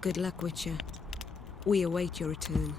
Good luck, Witcher. We await your return.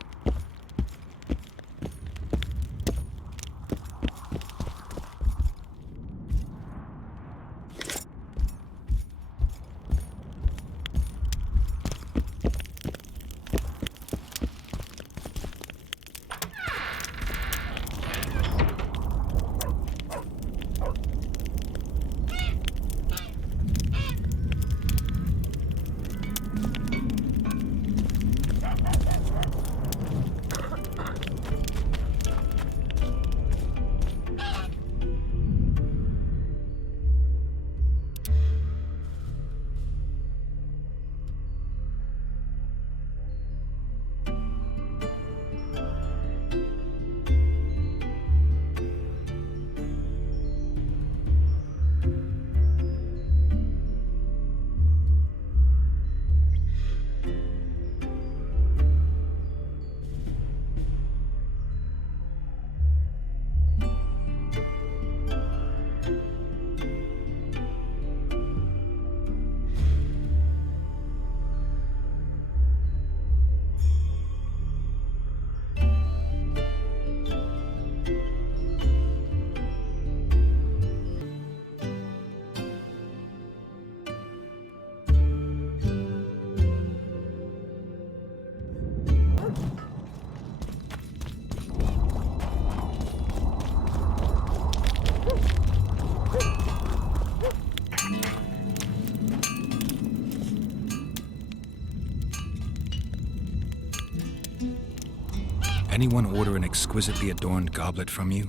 Anyone order an exquisitely adorned goblet from you?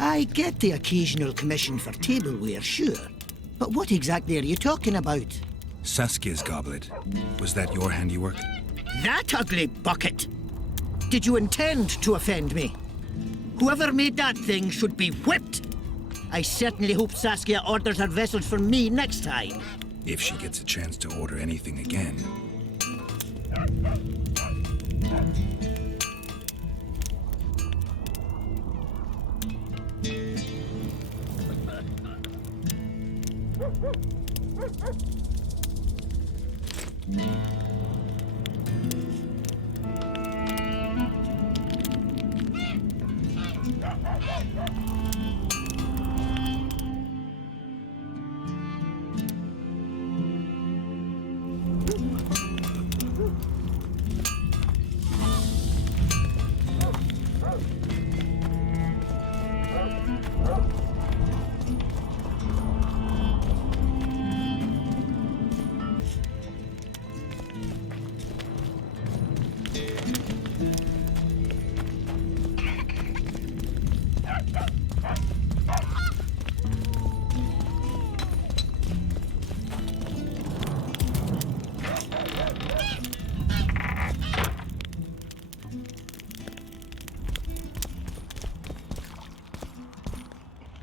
I get the occasional commission for tableware, sure. But what exactly are you talking about? Saskia's goblet. Was that your handiwork? That ugly bucket! Did you intend to offend me? Whoever made that thing should be whipped! I certainly hope Saskia orders her vessels from me next time. If she gets a chance to order anything again.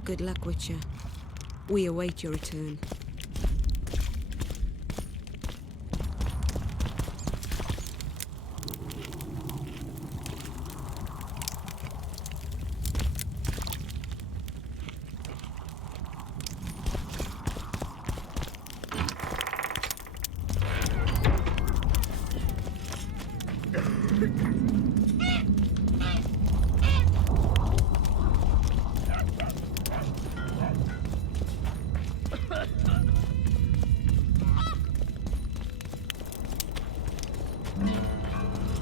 Good luck, Witcher. We await your return.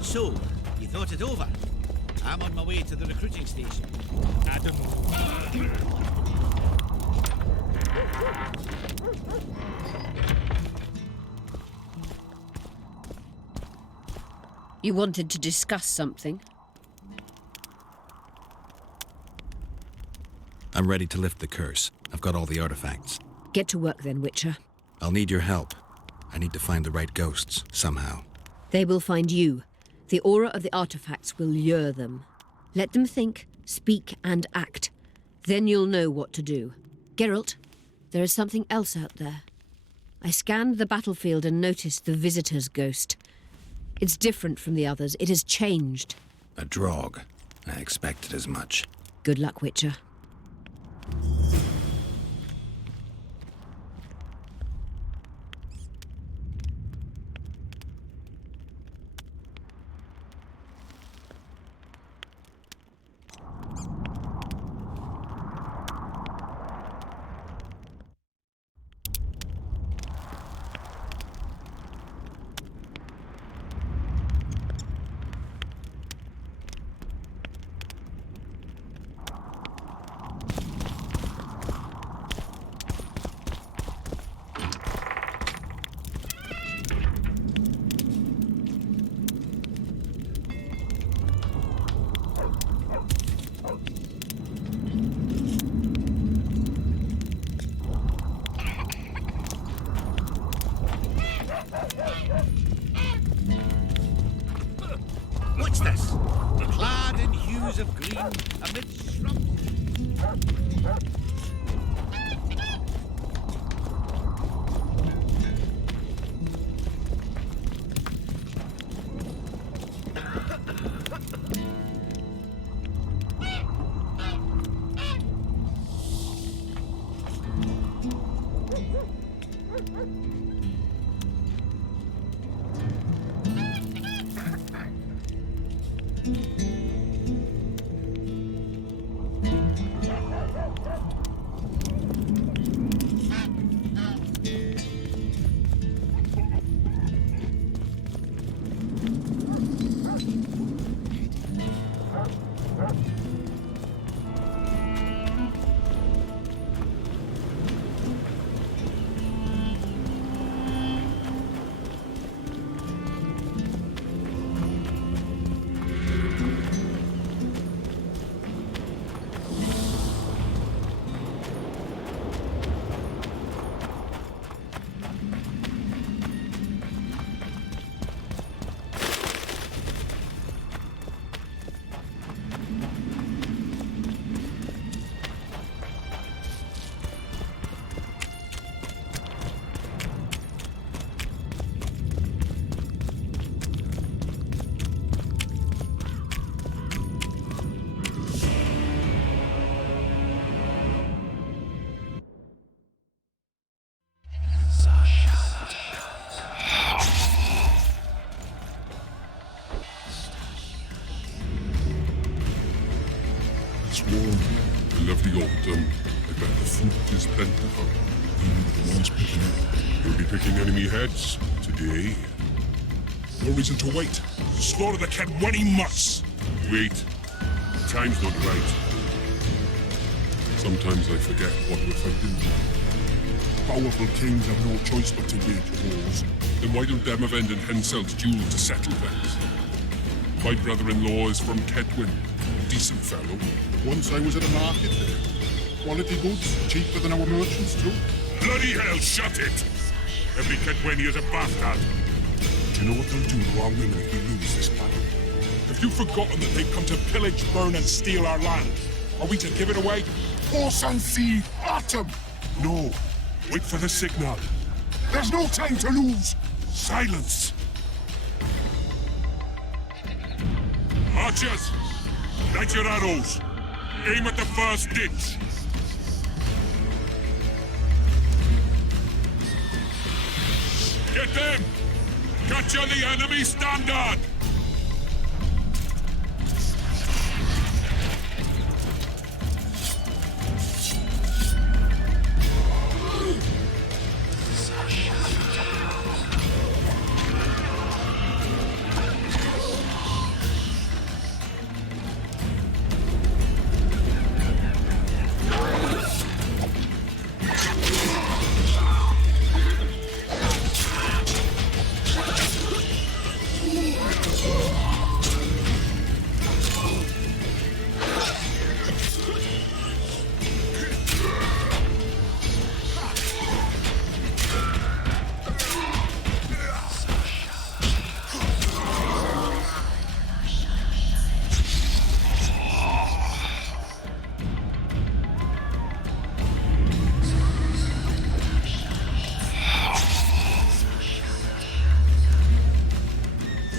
So, you thought it over? I'm on my way to the recruiting station. I don't know. You wanted to discuss something? I'm ready to lift the curse. I've got all the artifacts. Get to work then, Witcher. I'll need your help. I need to find the right ghosts, somehow. They will find you. The aura of the artifacts will lure them. Let them think, speak, and act. Then you'll know what to do. Geralt, there is something else out there. I scanned the battlefield and noticed the Visitor's ghost. It's different from the others. It has changed. A Draug. I expected as much. Good luck, Witcher. clad in hues of green amid shrubs. It's warm. I love the autumn. I bet the fruit is plentiful. Even with the ones picking it. We'll be picking enemy heads today. No reason to wait. Slaughter the cat when he must. Wait. The time's not right. Sometimes I forget what we're fighting. Powerful kings have no choice but to wage wars. Then why don't Demavend and Henselt's duel to settle things? My brother-in-law is from Kedwin. Decent fellow. Once I was at a market there. Quality goods, cheaper than our merchants too. Bloody hell, shut it! Every Kedweni is a bastard. Do you know what they'll do to our women if we lose this battle? Have you forgotten that they've come to pillage, burn, and steal our land? Are we to give it away? Horse and seed, autumn! No. Wait for the signal. There's no time to lose! Silence! Archers! Light your arrows! Aim at the first ditch! Get them! Capture the enemy standard!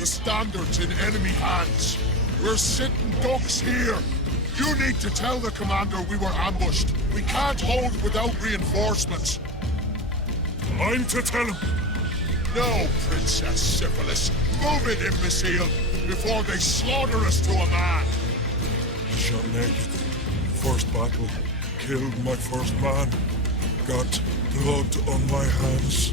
The standard's in enemy hands. We're sitting ducks here. You need to tell the commander we were ambushed. We can't hold without reinforcements. I'm to tell him. No, Princess Syphilis. Move it, imbecile, before they slaughter us to a man. Shot naked. First battle. Killed my first man. Got blood on my hands.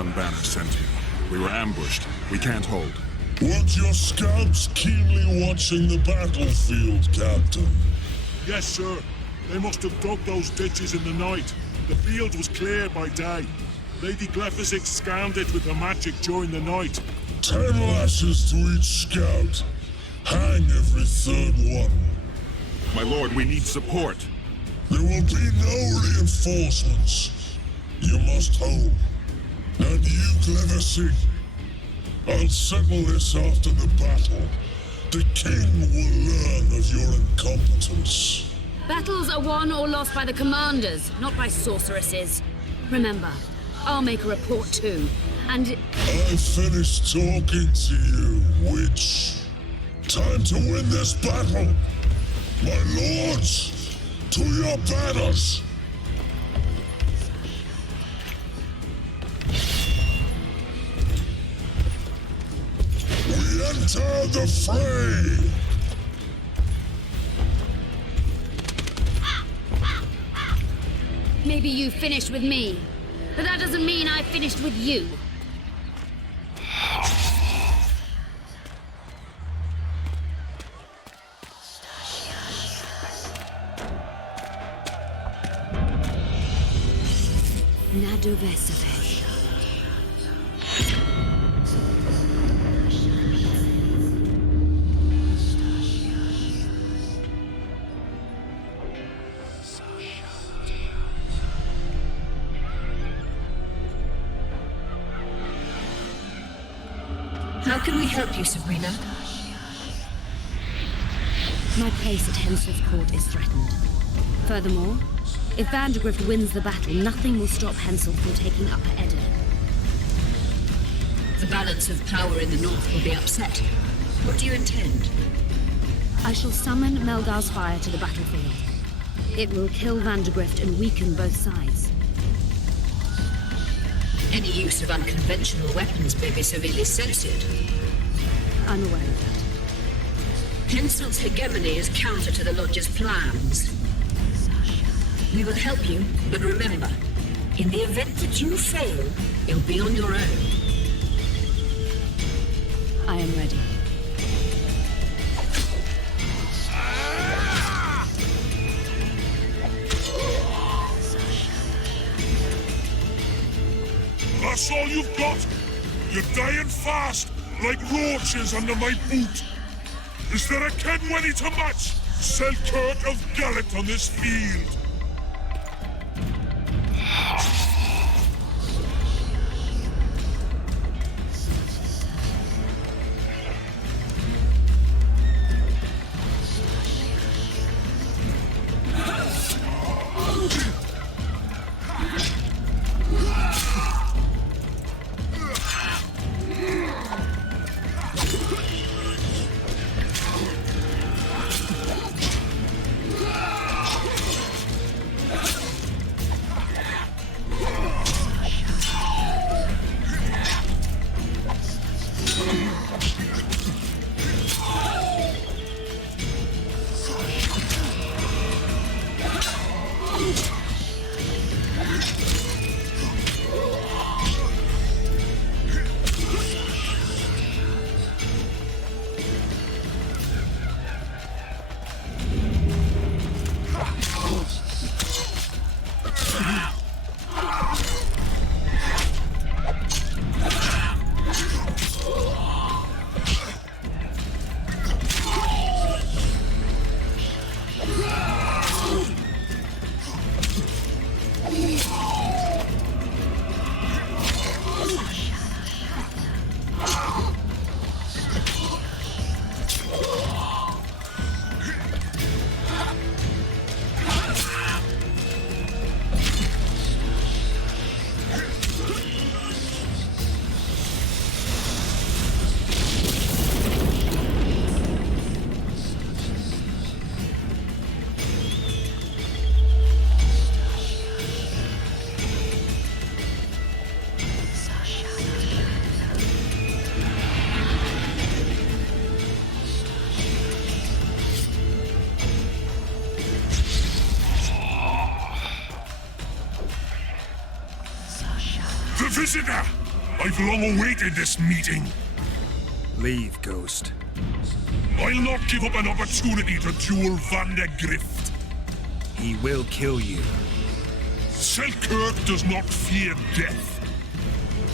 Sun banner sent me. We were ambushed. We can't hold. Weren't your scouts keenly watching the battlefield, Captain? Yes, sir. They must have dug those ditches in the night. The field was clear by day. Lady Glephisic scanned it with her magic during the night. 10 lashes to each scout. Hang every third one. My lord, we need support. There will be no reinforcements. You must hold. And you, Glephisic, I'll settle this after the battle. The king will learn of your incompetence. Battles are won or lost by the commanders, not by sorceresses. Remember, I'll make a report too, and... I finished talking to you, witch. Time to win this battle. My lords, to your banners. We enter the fray. Maybe you finished with me, but that doesn't mean I finished with you. Nadovesave. How can we help you, Sabrina? My place at Hensel's court is threatened. Furthermore, if Vandergrift wins the battle, nothing will stop Hensel from taking Upper Edda. The balance of power in the north will be upset. What do you intend? I shall summon Melgar's fire to the battlefield. It will kill Vandergrift and weaken both sides. Any use of unconventional weapons may be severely censored. I'm aware of that. Hensel's hegemony is counter to the Lodge's plans. We will help you, but remember, in the event that you fail, you'll be on your own. I am ready. That's all you've got? You're dying fast, like roaches under my boot. Is there a Kenwenny to match Selkirk of Gallet on this field? Visitor! I've long awaited this meeting. Leave, Ghost. I'll not give up an opportunity to duel Vandergrift. He will kill you. Selkirk does not fear death.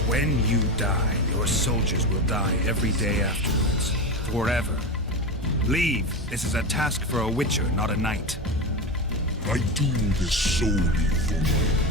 When you die, your soldiers will die every day afterwards. Forever. Leave. This is a task for a witcher, not a knight. I do this solely for my men.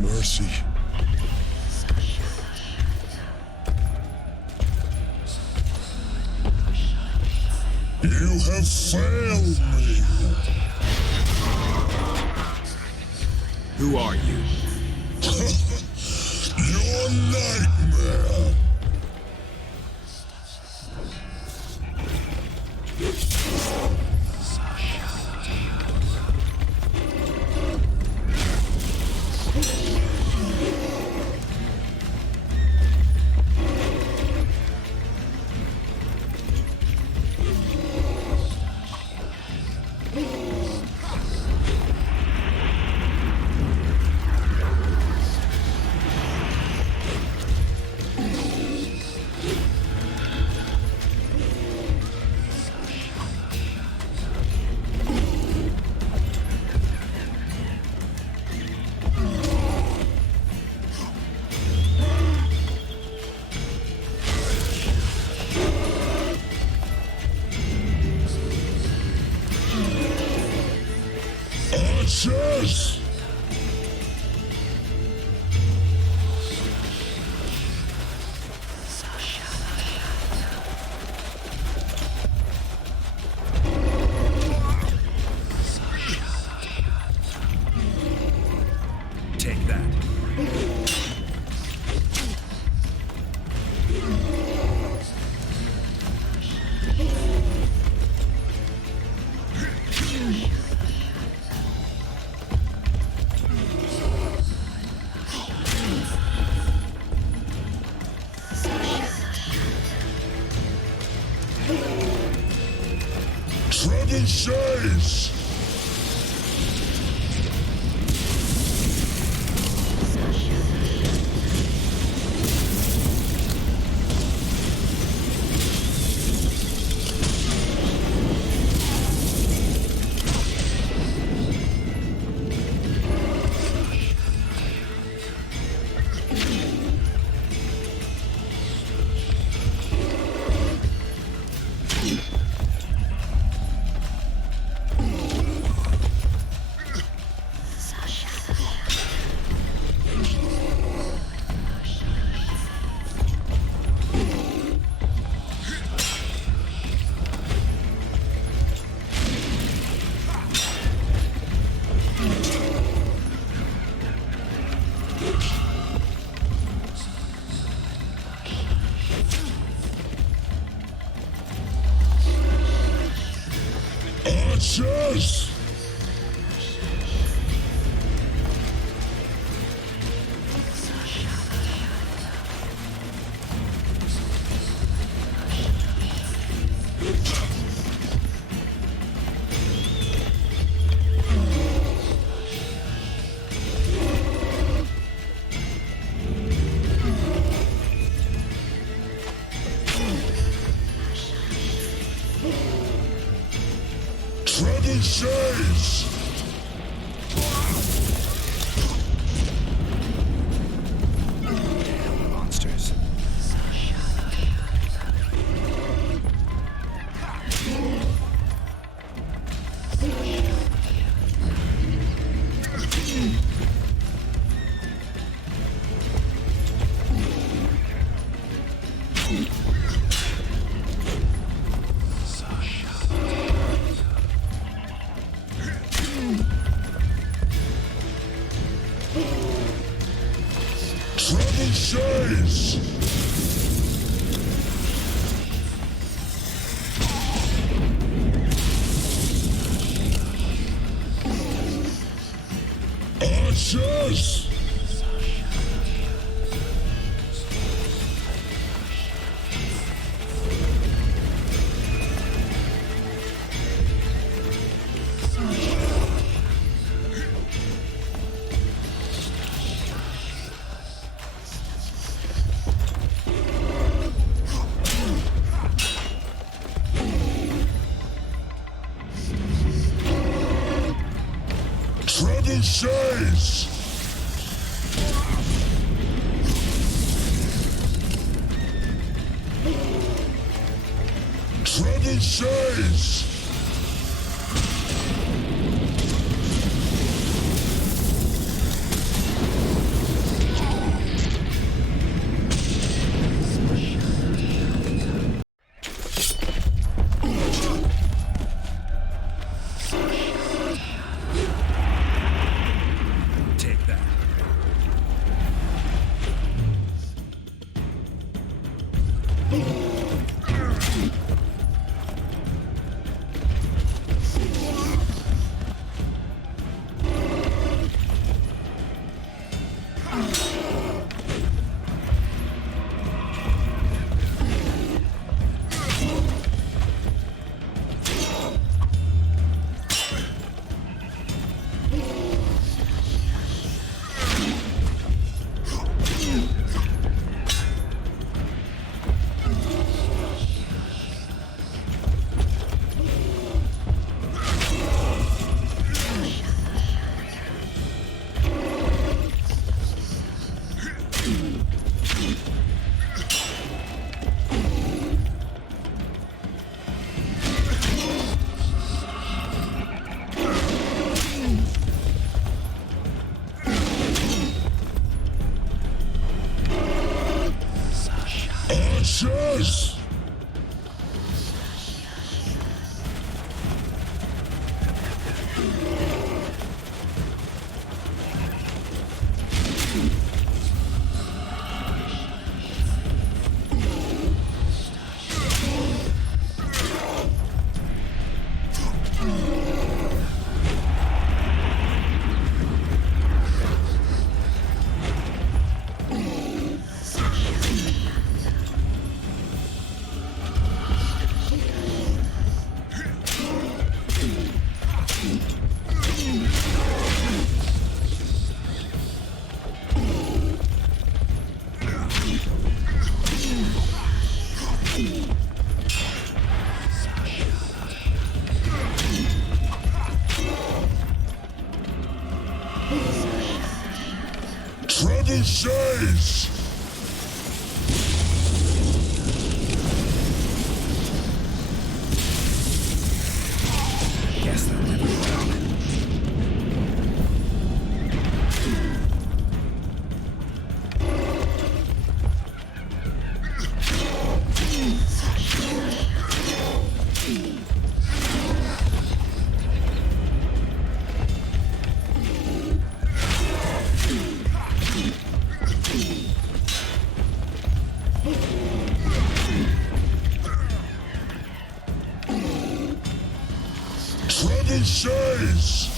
Mercy. You have failed me. Who are you? Your nightmare. Archers! Take that. Trebuchets! Archers! Trebuchets! Monsters. Trebuchets! Archers! Trebuchets! Trebuchets! Take that. Archers! Trebuchets! Guess that never will. Trebuchets!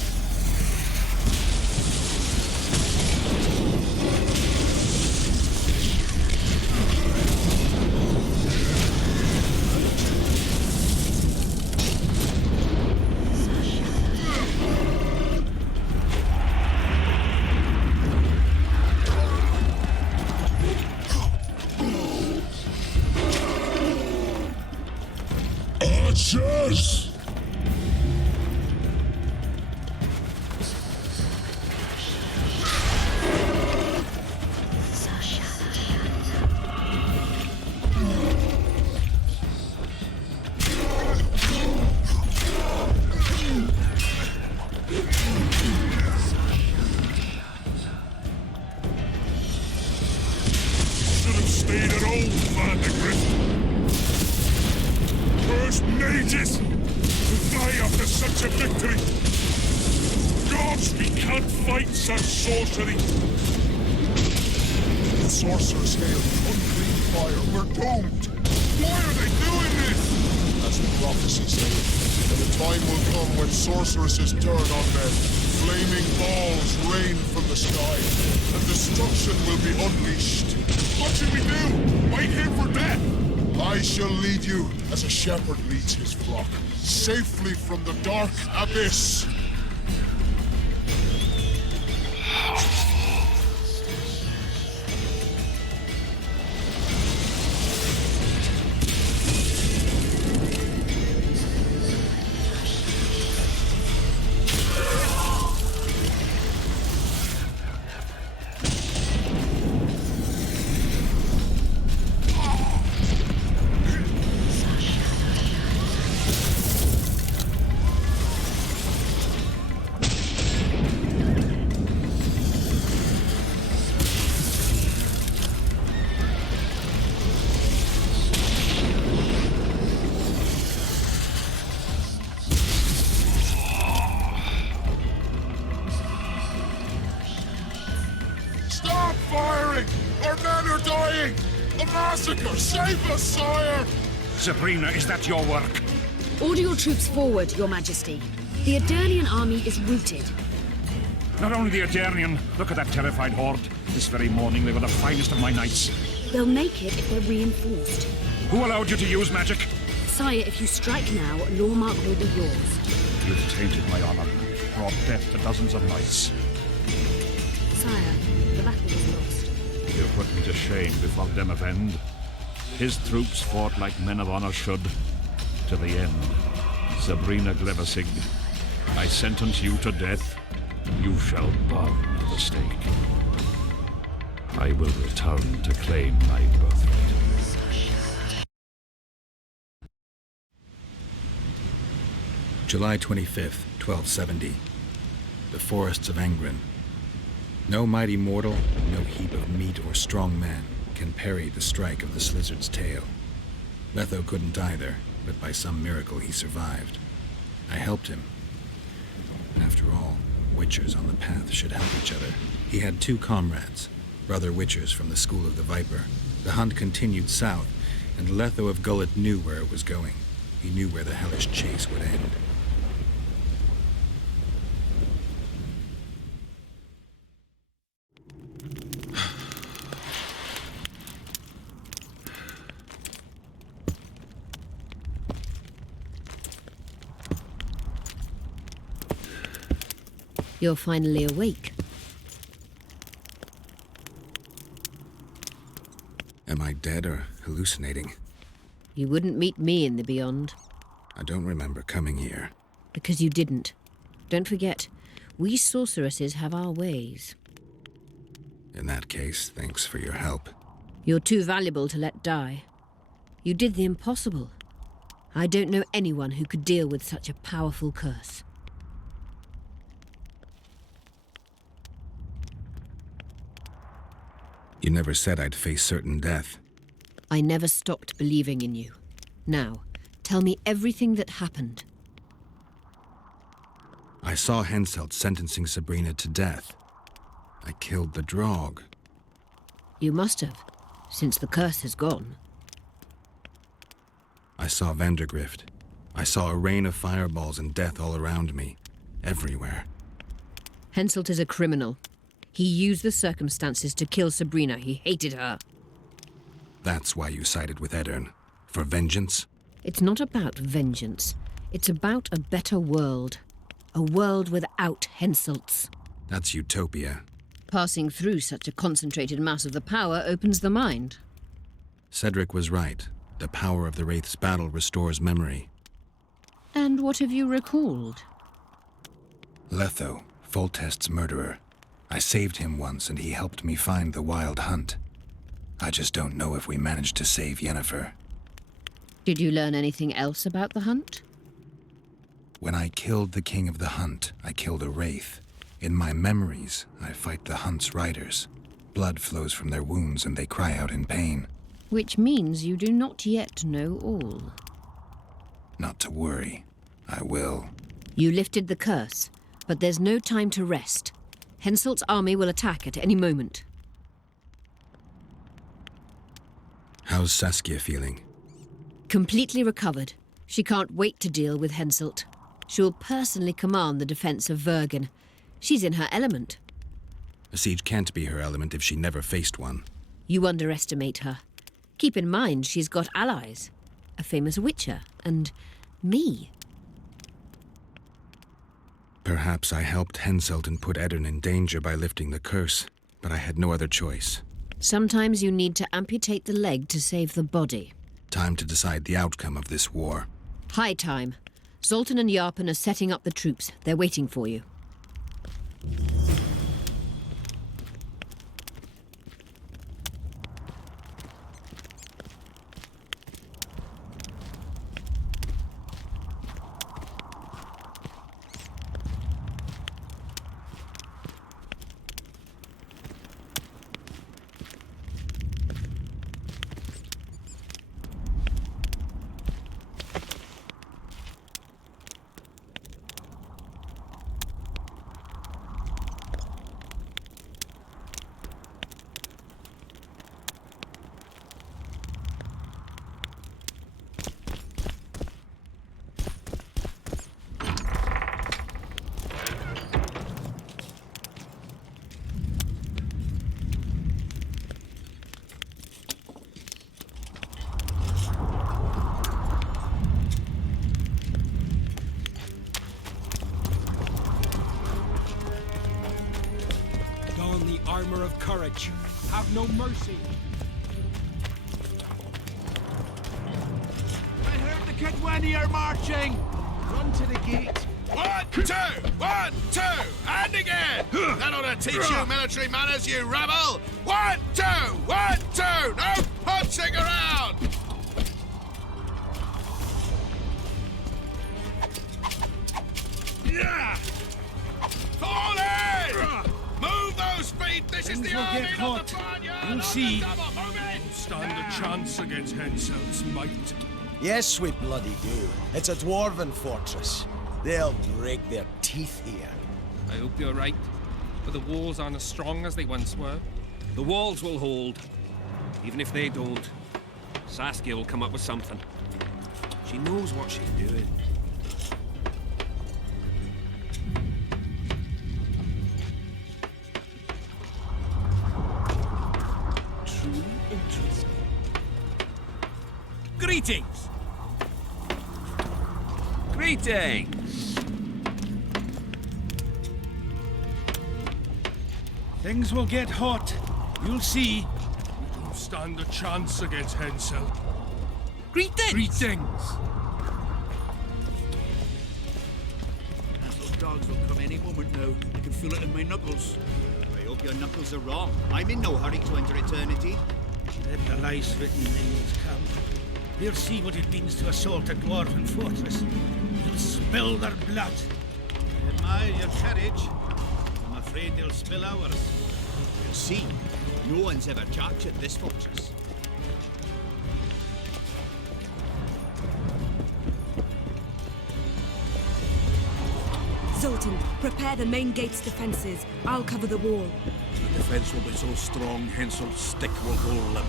Archers! Should have stayed at home, Vandegrift. Cursed mages! To die after such a victory! Gods, we can't fight such sorcery! sorcerers hail unclean fire. We're doomed. Why are they doing this? As the prophecy said, and the time will come when sorceresses turn on men. Flaming balls rain from the sky, and destruction will be unleashed. What should we do? Wait here for death? I shall lead you as a shepherd leads his flock, safely from the dark abyss. Stop firing! Our men are dying! A massacre! Save us, sire! Sabrina, is that your work? Order your troops forward, Your Majesty. The Aedirnian army is routed. Not only the Aedirnian, look at that terrified horde. This very morning they were the finest of my knights. They'll make it if they're reinforced. Who allowed you to use magic? Sire, if you strike now, Lormark will be yours. You've tainted my honor, brought death to dozens of knights. Sire, the battle was lost. You put me to shame before Demavend. His troops fought like men of honor should, to the end. Sabrina Glevissig, I sentence you to death. You shall burn at the stake. I will return to claim my birthright. July 25th, 1270. The forests of Angren. No mighty mortal, no heap of meat or strong man can parry the strike of the Slizzard's tail. Letho couldn't either, but by some miracle he survived. I helped him. After all, Witchers on the path should help each other. He had two comrades, brother Witchers from the School of the Viper. The hunt continued south, and Letho of Gullet knew where it was going. He knew where the hellish chase would end. You're finally awake. Am I dead or hallucinating? You wouldn't meet me in the Beyond. I don't remember coming here. Because you didn't. Don't forget, we sorceresses have our ways. In that case, thanks for your help. You're too valuable to let die. You did the impossible. I don't know anyone who could deal with such a powerful curse. You never said I'd face certain death. I never stopped believing in you. Now, tell me everything that happened. I saw Henselt sentencing Sabrina to death. I killed the Draug. You must have, since the curse is gone. I saw Vandergrift. I saw a rain of fireballs and death all around me. Everywhere. Henselt is a criminal. He used the circumstances to kill Sabrina. He hated her. That's why you sided with Aedirn. For vengeance? It's not about vengeance. It's about a better world. A world without Henselts. That's utopia. Passing through such a concentrated mass of the power opens the mind. Cedric was right. The power of the Wraith's battle restores memory. And what have you recalled? Letho, Foltest's murderer. I saved him once and he helped me find the Wild Hunt. I just don't know if we managed to save Yennefer. Did you learn anything else about the hunt? When I killed the King of the Hunt, I killed a Wraith. In my memories, I fight the Hunt's riders. Blood flows from their wounds and they cry out in pain. Which means you do not yet know all. Not to worry. I will. You lifted the curse, but there's no time to rest. Henselt's army will attack at any moment. How's Saskia feeling? Completely recovered. She can't wait to deal with Henselt. She will personally command the defense of Vergen. She's in her element. A siege can't be her element if she never faced one. You underestimate her. Keep in mind she's got allies. A famous witcher, and me. Perhaps I helped Henselt and put Eddern in danger by lifting the curse, but I had no other choice. Sometimes you need to amputate the leg to save the body. Time to decide the outcome of this war. High time. Zoltan and Yarpen are setting up the troops. They're waiting for you. Armor of courage. Have no mercy. I heard the Kedweni are marching. Run to the gate. 1, 2, 1, 2, and again. That ought to teach you military manners, you rebel. 1, 2, 1, 2. No punching around. Yeah. Fall in. Move those feet! This is the army, not the barnyard! You'll see. Stand a chance against Henselt's might. Yes, we bloody do. It's a dwarven fortress. They'll break their teeth here. I hope you're right, but the walls aren't as strong as they once were. The walls will hold. Even if they don't, Saskia will come up with something. She knows what she's doing. Interesting. Greetings! Greetings! Things will get hot. You'll see. We don't stand a chance against Henselt. Greetings! Greetings! Those dogs will come any moment now. I can feel it in my knuckles. I hope your knuckles are wrong. I'm in no hurry to enter eternity. Let the lice-written names come. They'll see what it means to assault a dwarven fortress. They'll spill their blood. I admire your courage. I'm afraid they'll spill ours. You'll see. No one's ever captured this fortress. Zoltan, prepare the main gate's defenses. I'll cover the wall. The defense will be so strong, Henselt's stick will go limp.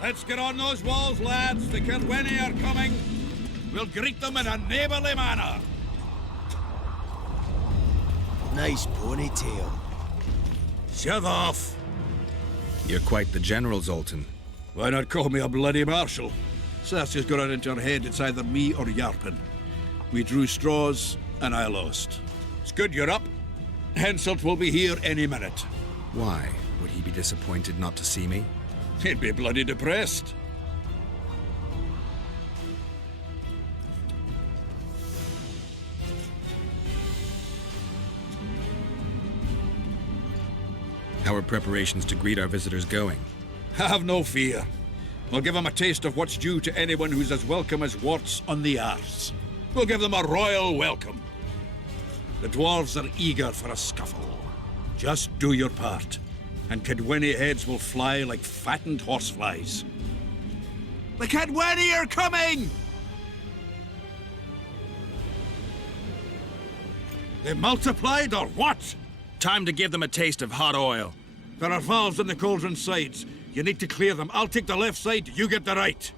Let's get on those walls, lads. The Kedweni are coming. We'll greet them in a neighbourly manner. Nice ponytail. Shut off. You're quite the general, Zoltan. Why not call me a bloody marshal? Saskia's got it into her head it's either me or Yarpen. We drew straws, and I lost. It's good you're up. Henselt will be here any minute. Why? Would he be disappointed not to see me? He'd be bloody depressed. How are preparations to greet our visitors going? Have no fear. We'll give them a taste of what's due to anyone who's as welcome as warts on the arse. We'll give them a royal welcome. The dwarves are eager for a scuffle. Just do your part, and Kedweni heads will fly like fattened horseflies. The Kedweni are coming! They multiplied or what? Time to give them a taste of hot oil. There are valves on the cauldron sides. You need to clear them. I'll take the left side, you get the right.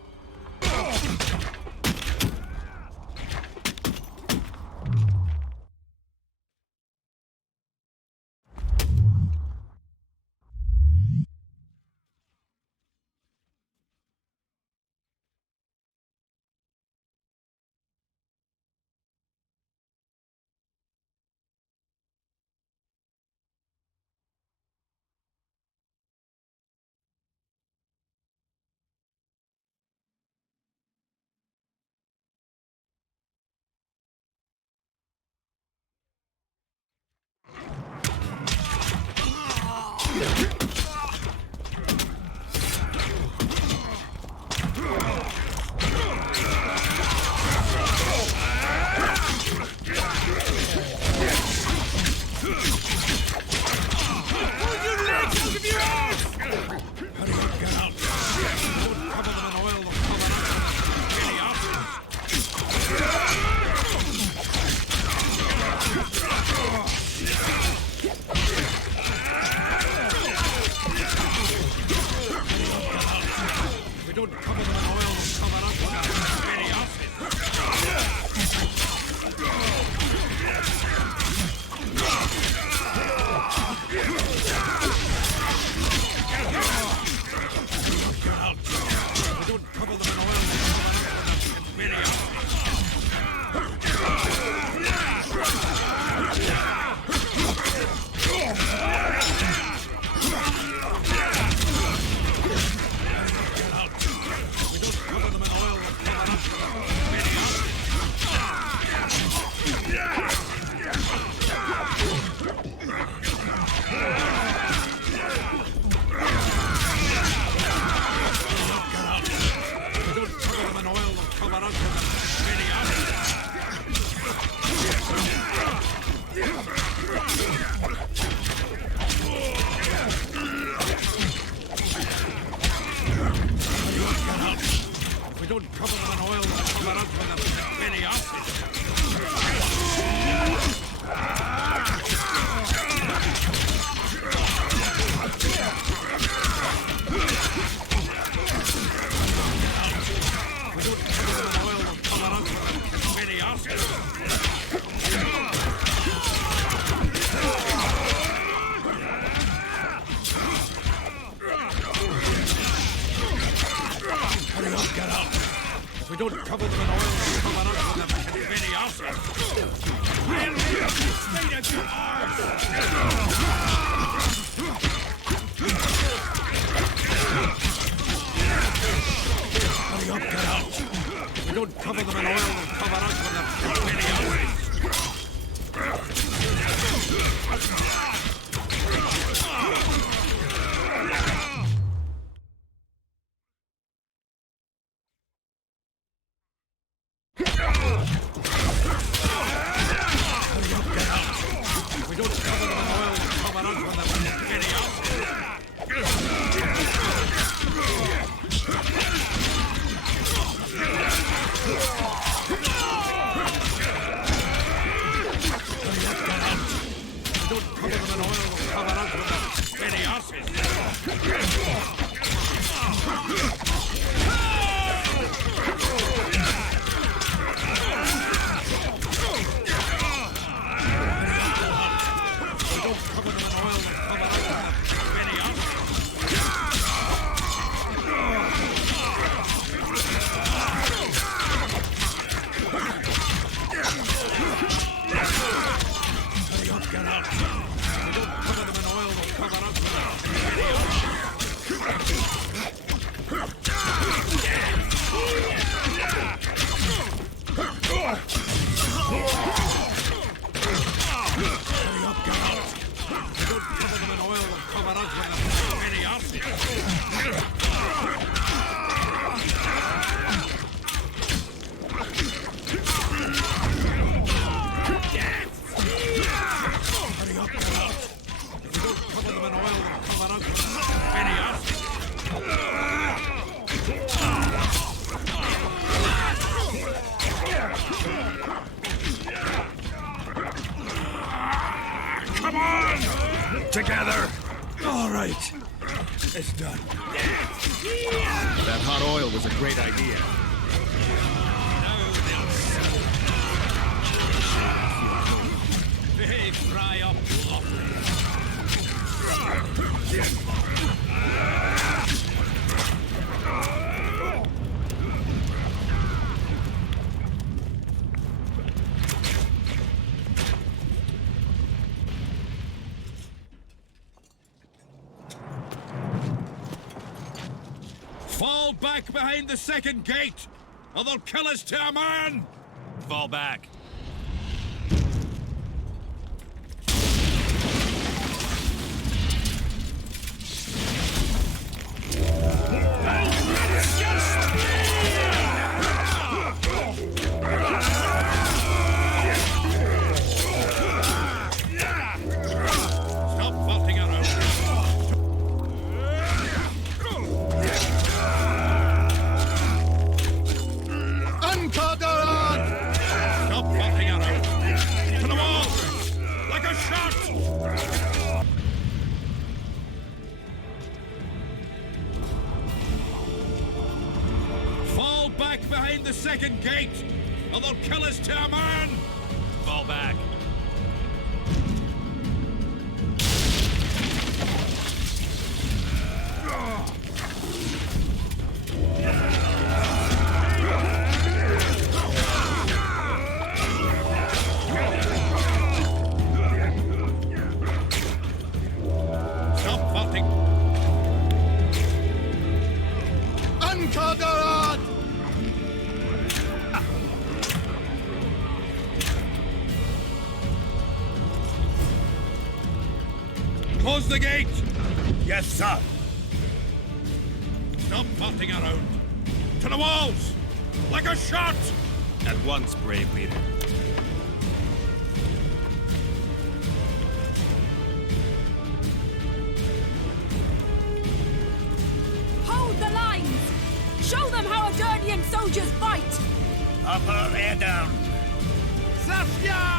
Right. It's done. That hot oil was a great idea. They fry up Fall back behind the second gate, or they'll kill us to a man! Fall back. Stop vaulting around. Uncovered! Stop vaulting around. To the wall! Like a shot! Fall back behind the second gate, or they'll kill us to a man! Fall back. Stop vaulting. Uncovered! Close the gate! Yes, sir. Stop vaulting around. To the walls! Like a shot! At once, brave leader. Hold the lines! Show them how Edirnian soldiers fight! Upper air down. Saskia!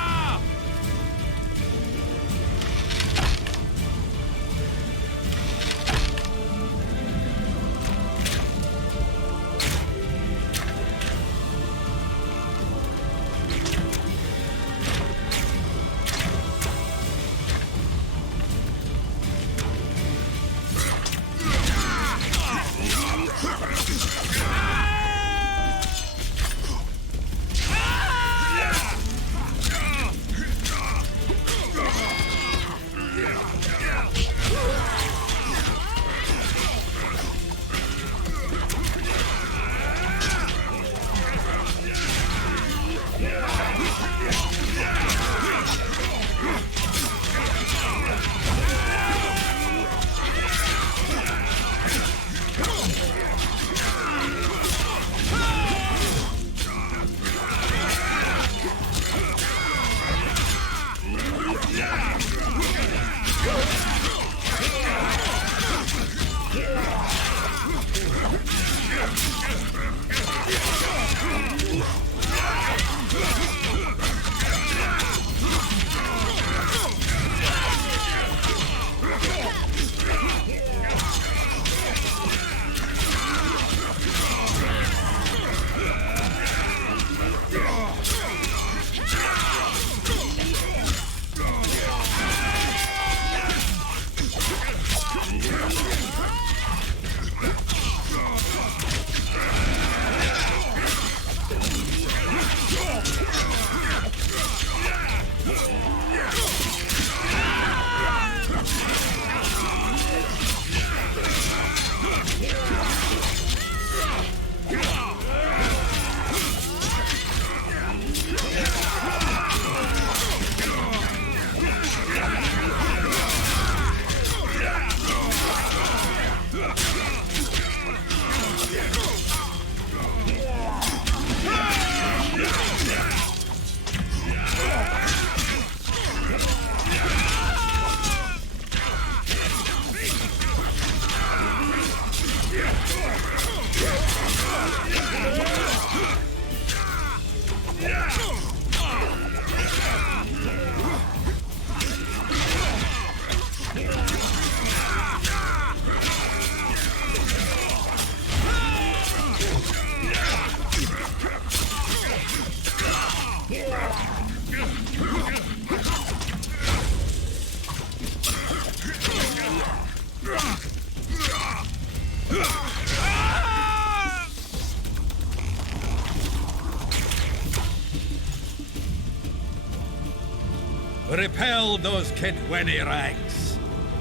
Repel those Kidwenny rags.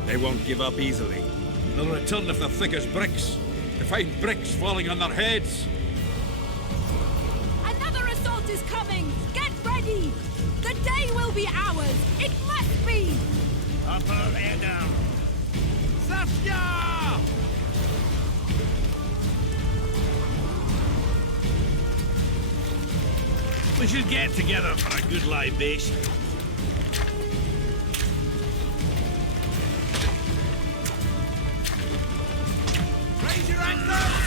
They won't give up easily. They'll return if they're thick as bricks, to find bricks falling on their heads. Another assault is coming! Get ready! The day will be ours! It must be! Upper Edam! Saskia! We should get together for a good libation. Raise your anchor!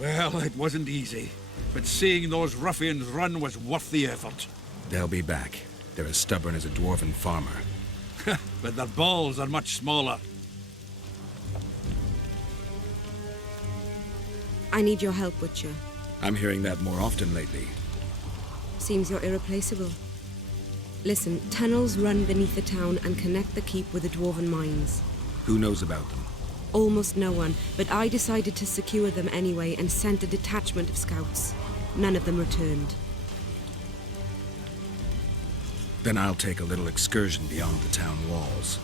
Well, it wasn't easy, but seeing those ruffians run was worth the effort. They'll be back. They're as stubborn as a dwarven farmer. But their balls are much smaller. I need your help, Witcher. I'm hearing that more often lately. Seems you're irreplaceable. Listen, tunnels run beneath the town and connect the keep with the dwarven mines. Who knows about them? Almost no one, but I decided to secure them anyway and sent a detachment of scouts. None of them returned. Then I'll take a little excursion beyond the town walls.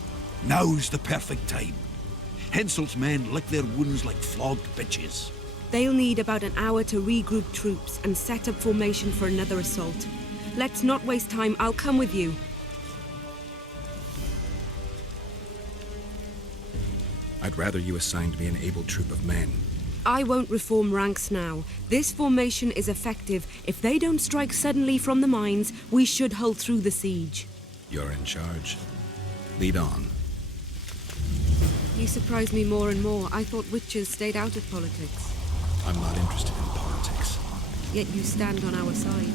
Now's the perfect time. Henselt's men lick their wounds like flogged bitches. They'll need about an hour to regroup troops and set up formation for another assault. Let's not waste time. I'll come with you. I'd rather you assigned me an able troop of men. I won't reform ranks now. This formation is effective. If they don't strike suddenly from the mines, we should hold through the siege. You're in charge. Lead on. You surprise me more and more. I thought witches stayed out of politics. I'm not interested in politics. Yet you stand on our side.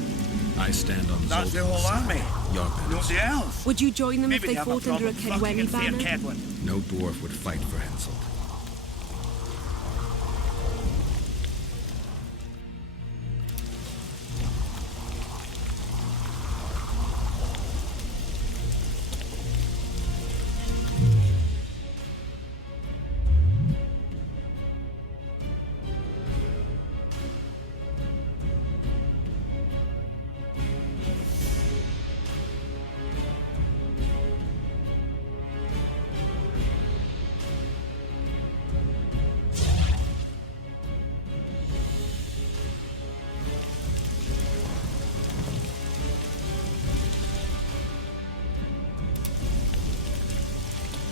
I stand on That's the Zoltan's whole army. side. Your banners. Nobody else. Would you join them Maybe if they have a fought under a problem fucking Kenweni in Fair banner? Kedwin. No dwarf would fight for Henselt.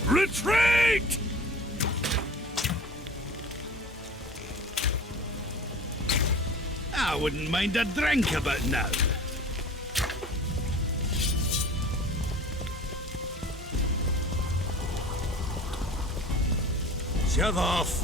Retreat! I wouldn't mind a drink about now. Shove off.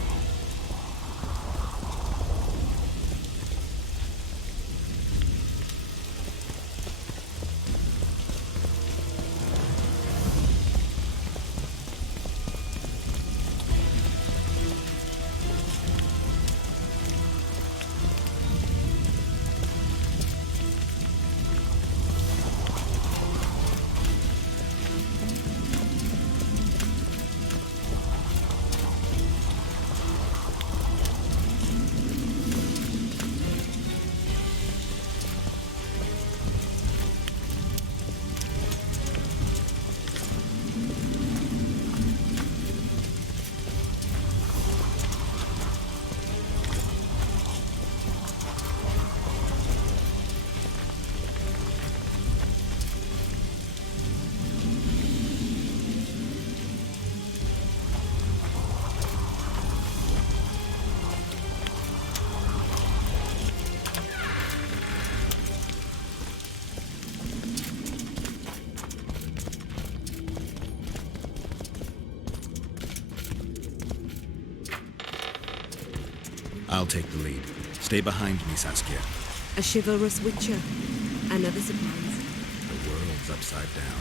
I'll take the lead. Stay behind me, Saskia. A chivalrous witcher. Another surprise. The world's upside down.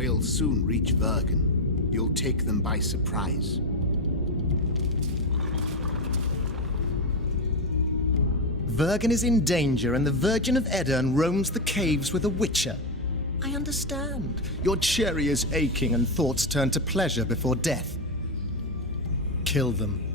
We'll soon reach Vergen. You'll take them by surprise. Vergen is in danger, and the Virgin of Aedirn roams the caves with a witcher. I understand. Your cherry is aching and thoughts turn to pleasure before death. Kill them.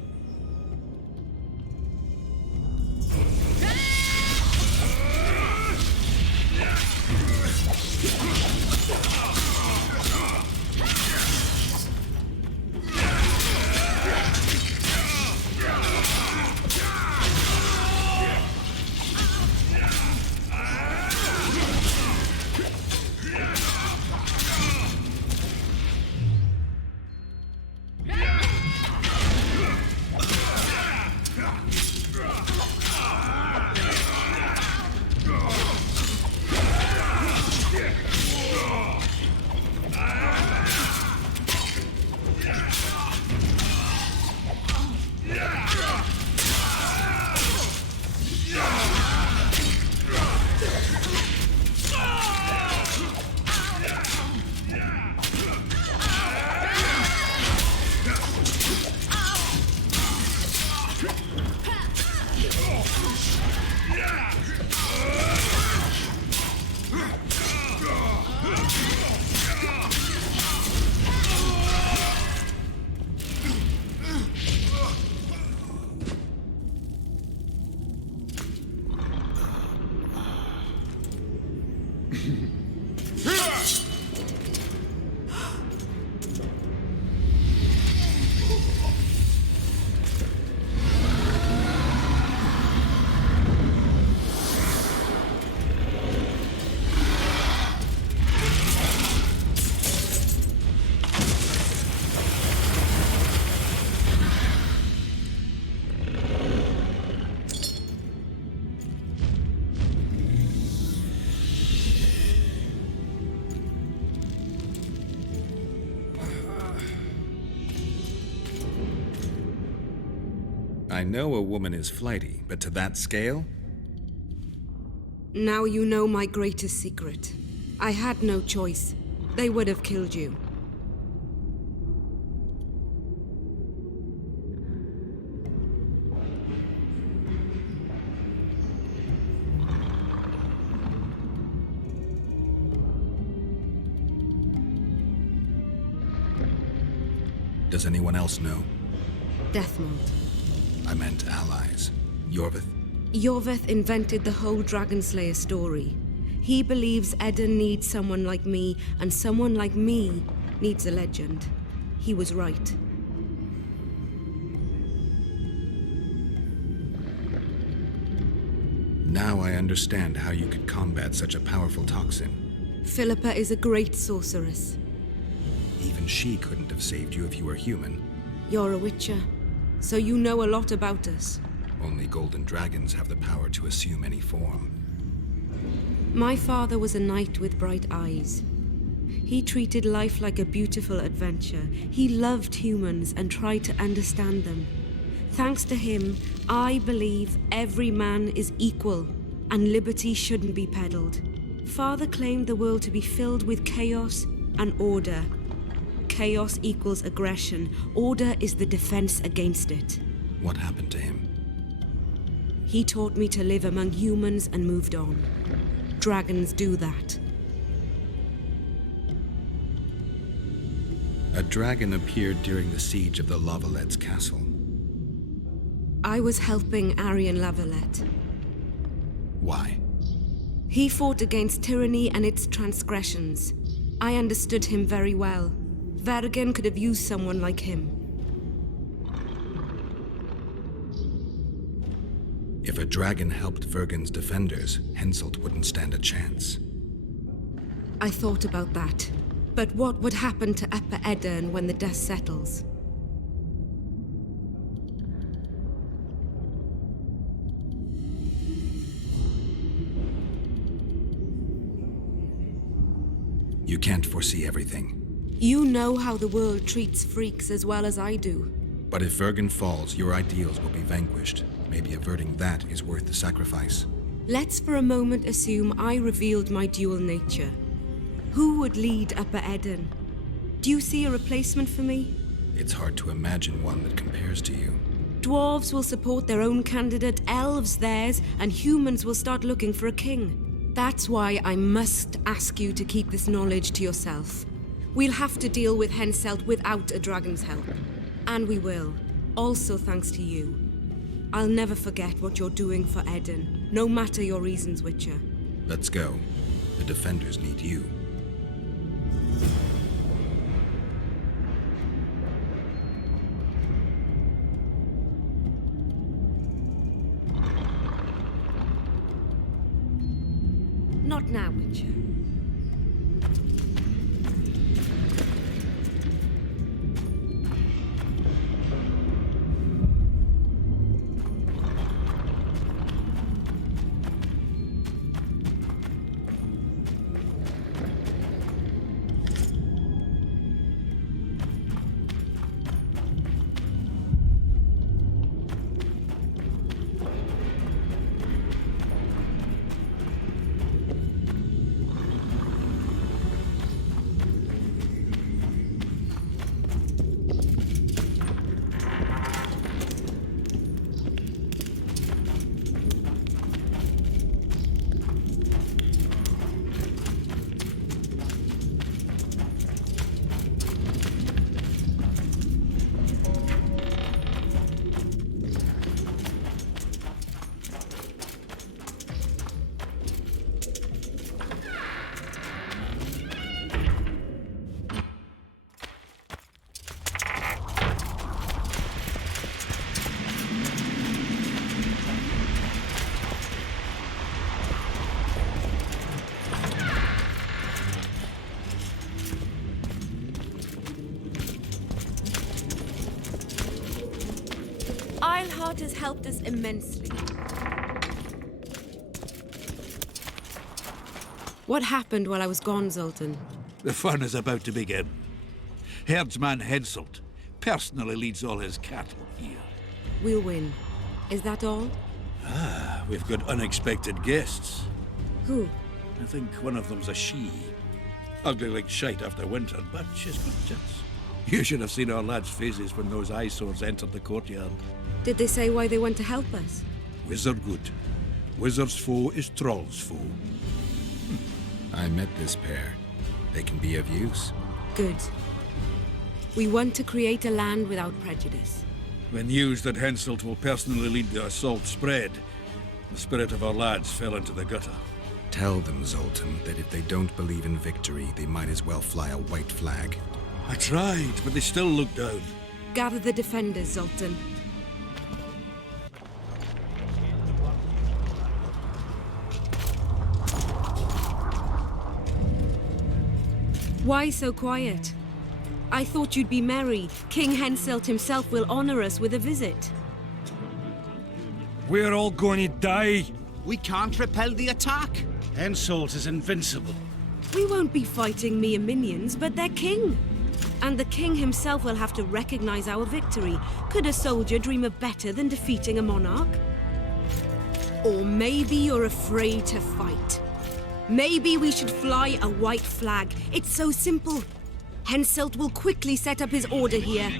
I know a woman is flighty, but to that scale? Now you know my greatest secret. I had no choice. They would have killed you. Does anyone else know? Deathmold. I meant allies. Yorvith? Yorvith invented the whole Dragonslayer story. He believes Aedirn needs someone like me, and someone like me needs a legend. He was right. Now I understand how you could combat such a powerful toxin. Philippa is a great sorceress. Even she couldn't have saved you if you were human. You're a witcher, so you know a lot about us. Only golden dragons have the power to assume any form. My father was a knight with bright eyes. He treated life like a beautiful adventure. He loved humans and tried to understand them. Thanks to him, I believe every man is equal and liberty shouldn't be peddled. Father claimed the world to be filled with chaos and order. Chaos equals aggression. Order is the defense against it. What happened to him? He taught me to live among humans and moved on. Dragons do that. A dragon appeared during the siege of the Lavalettes castle. I was helping Arian Lavalette. Why? He fought against tyranny and its transgressions. I understood him very well. Vergen could have used someone like him. If a dragon helped Vergen's defenders, Henselt wouldn't stand a chance. I thought about that. But what would happen to Upper Aedirn when the dust settles? You can't foresee everything. You know how the world treats freaks as well as I do. But if Vergen falls, your ideals will be vanquished. Maybe averting that is worth the sacrifice. Let's for a moment assume I revealed my dual nature. Who would lead Upper Eden? Do you see a replacement for me? It's hard to imagine one that compares to you. Dwarves will support their own candidate, elves theirs, and humans will start looking for a king. That's why I must ask you to keep this knowledge to yourself. We'll have to deal with Henselt without a dragon's help. And we will. Also thanks to you. I'll never forget what you're doing for Eden, no matter your reasons, Witcher. Let's go. The defenders need you. Not now, Witcher. Eilhart has helped us immensely. What happened while I was gone, Zoltan? The fun is about to begin. Herdsman Henselt personally leads all his cattle here. We'll win. Is that all? We've got unexpected guests. Who? I think one of them's a she. Ugly like shite after winter, but she's good chance. You should have seen our lads' faces when those eyesores entered the courtyard. Did they say why they went to help us? Wizard good. Wizard's foe is Troll's foe. I met this pair. They can be of use. Good. We want to create a land without prejudice. When news that Henselt will personally lead the assault spread, the spirit of our lads fell into the gutter. Tell them, Zoltan, that if they don't believe in victory, they might as well fly a white flag. I tried, but they still look down. Gather the defenders, Zoltan. Why so quiet? I thought you'd be merry. King Henselt himself will honor us with a visit. We're all going to die. We can't repel the attack. Henselt is invincible. We won't be fighting mere minions, but their king. And the king himself will have to recognize our victory. Could a soldier dream of better than defeating a monarch? Or maybe you're afraid to fight. Maybe we should fly a white flag. It's so simple. Henselt will quickly set up his order here.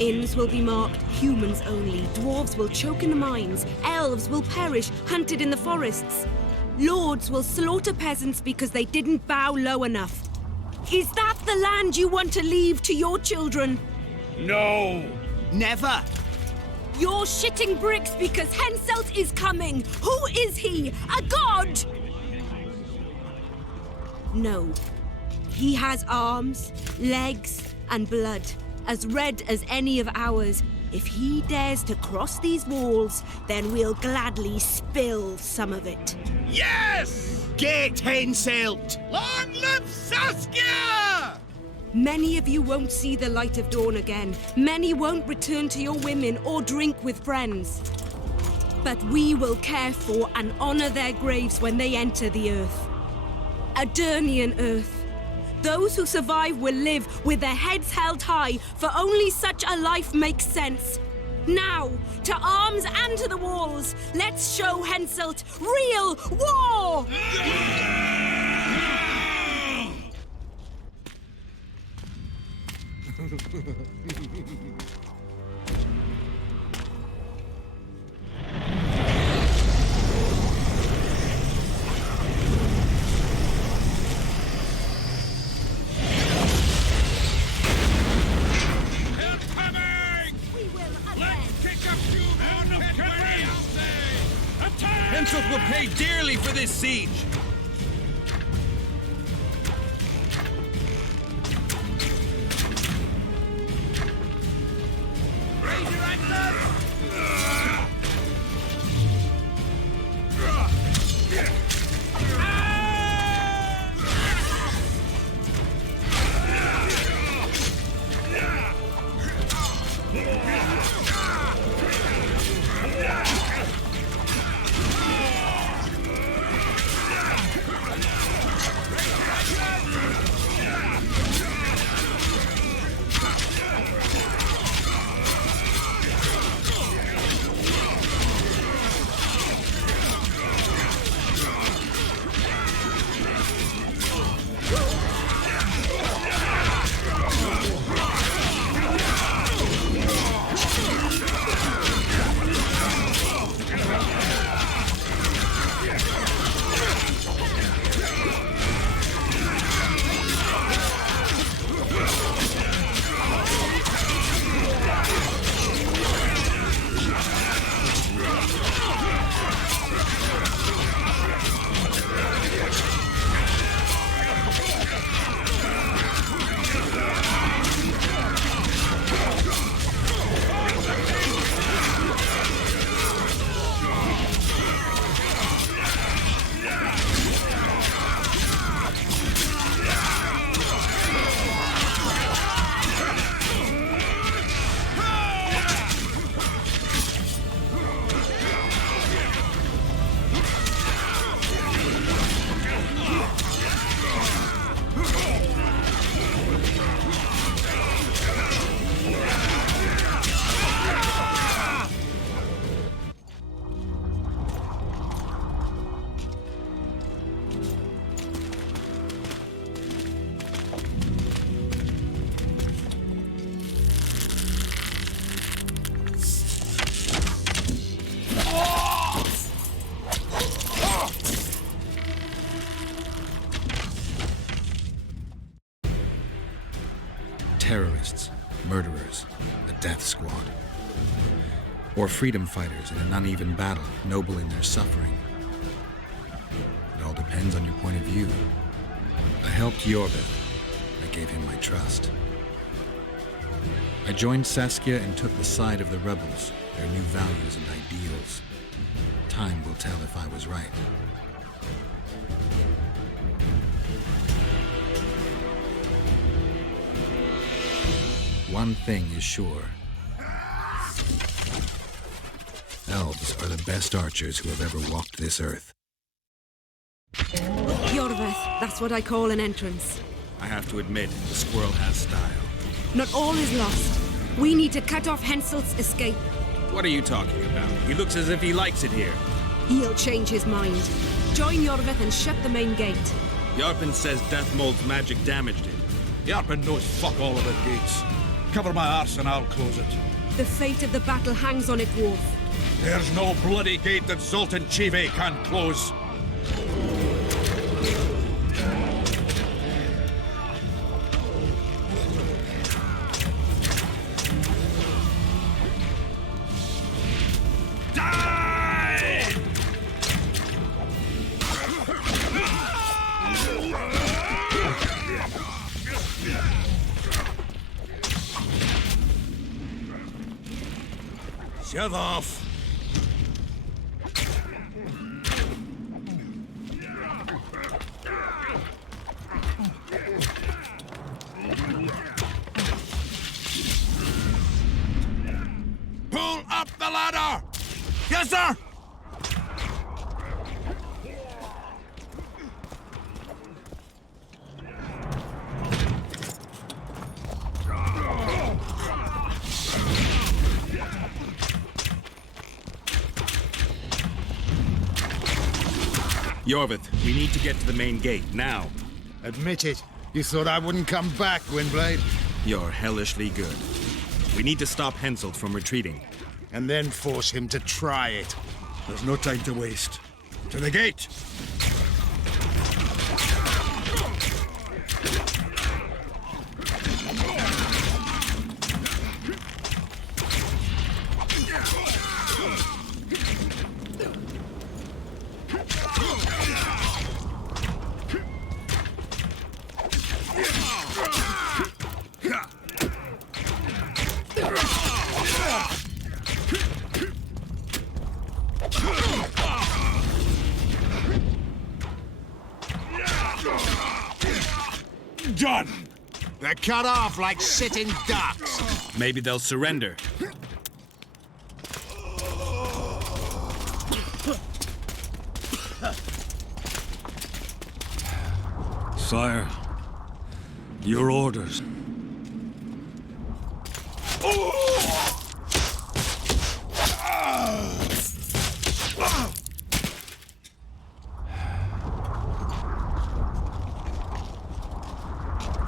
Inns will be marked humans only. Dwarves will choke in the mines. Elves will perish, hunted in the forests. Lords will slaughter peasants because they didn't bow low enough. Is that the land you want to leave to your children? No! Never! You're shitting bricks because Henselt is coming! Who is he? A god? No. He has arms, legs, and blood, as red as any of ours. If he dares to cross these walls, then we'll gladly spill some of it. Yes! Get Henselt! Long live Saskia! Many of you won't see the light of dawn again. Many won't return to your women or drink with friends. But we will care for and honor their graves when they enter the earth. Aedirnian earth. Those who survive will live with their heads held high, for only such a life makes sense. Now, to arms and to the walls, let's show Henselt real war! Henselt will pay dearly for this siege. Terrorists, murderers, a death squad. Or freedom fighters in an uneven battle, noble in their suffering. It all depends on your point of view. I helped Jorveth. I gave him my trust. I joined Saskia and took the side of the rebels, their new values and ideals. Time will tell if I was right. One thing is sure. Elves are the best archers who have ever walked this earth. Jorveth, that's what I call an entrance. I have to admit, the squirrel has style. Not all is lost. We need to cut off Henselt's escape. What are you talking about? He looks as if he likes it here. He'll change his mind. Join Jorveth and shut the main gate. Yarpen says Deathmold's magic damaged it. Yarpen knows fuck all about gates. Cover my arse and I'll close it. The fate of the battle hangs on it, dwarf. There's no bloody gate that Zoltan Chive can't close. Shove off! Pull up the ladder! Yes, sir! Jorveth, we need to get to the main gate, now. Admit it. You thought I wouldn't come back, Windblade? You're hellishly good. We need to stop Henselt from retreating. And then force him to try it. There's no time to waste. To the gate! Done! They're cut off like sitting ducks. Maybe they'll surrender. Sire, your orders.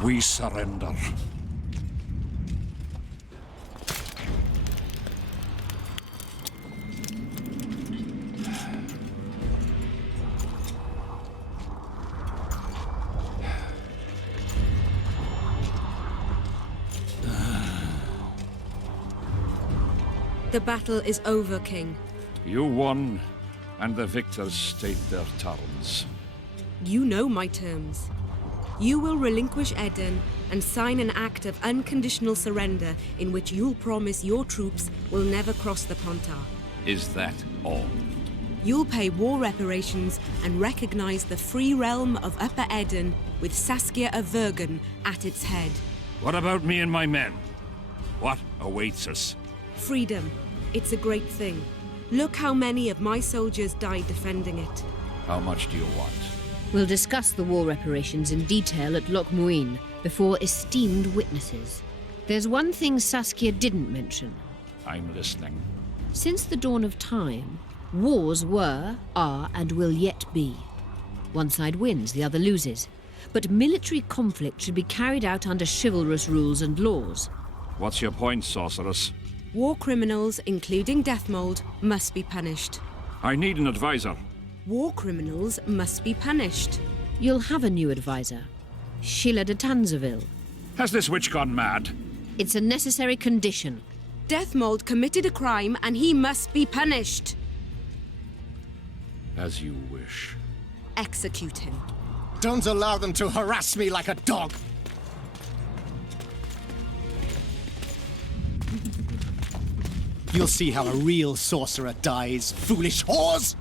We surrender. The battle is over, King. You won, and the victors state their terms. You know my terms. You will relinquish Eden and sign an act of unconditional surrender in which you'll promise your troops will never cross the Pontar. Is that all? You'll pay war reparations and recognize the free realm of Upper Eden with Saskia of Vergen at its head. What about me and my men? What awaits us? Freedom. It's a great thing. Look how many of my soldiers died defending it. How much do you want? We'll discuss the war reparations in detail at Loch Muin before esteemed witnesses. There's one thing Saskia didn't mention. I'm listening. Since the dawn of time, wars were, are, and will yet be. One side wins, the other loses. But military conflict should be carried out under chivalrous rules and laws. What's your point, sorceress? War criminals, including Deathmold, must be punished. I need an advisor. War criminals must be punished. You'll have a new advisor. Sheila de Tanzaville. Has this witch gone mad? It's a necessary condition. Deathmold committed a crime and he must be punished. As you wish. Execute him. Don't allow them to harass me like a dog! You'll see how a real sorcerer dies, foolish whores!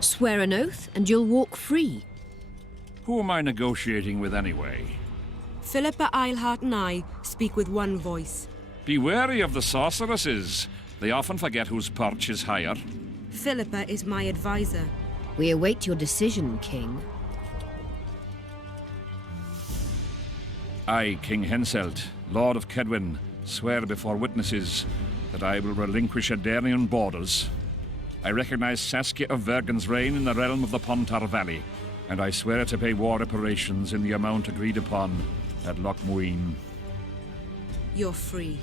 Swear an oath and you'll walk free. Who am I negotiating with anyway? Philippa Eilhart and I speak with one voice. Be wary of the sorceresses. They often forget whose perch is higher. Philippa is my advisor. We await your decision, King. I, King Henselt, Lord of Kedwin, swear before witnesses that I will relinquish Edenian borders. I recognize Saskia of Vergen's reign in the realm of the Pontar Valley, and I swear to pay war reparations in the amount agreed upon at Loch Muin. You're free.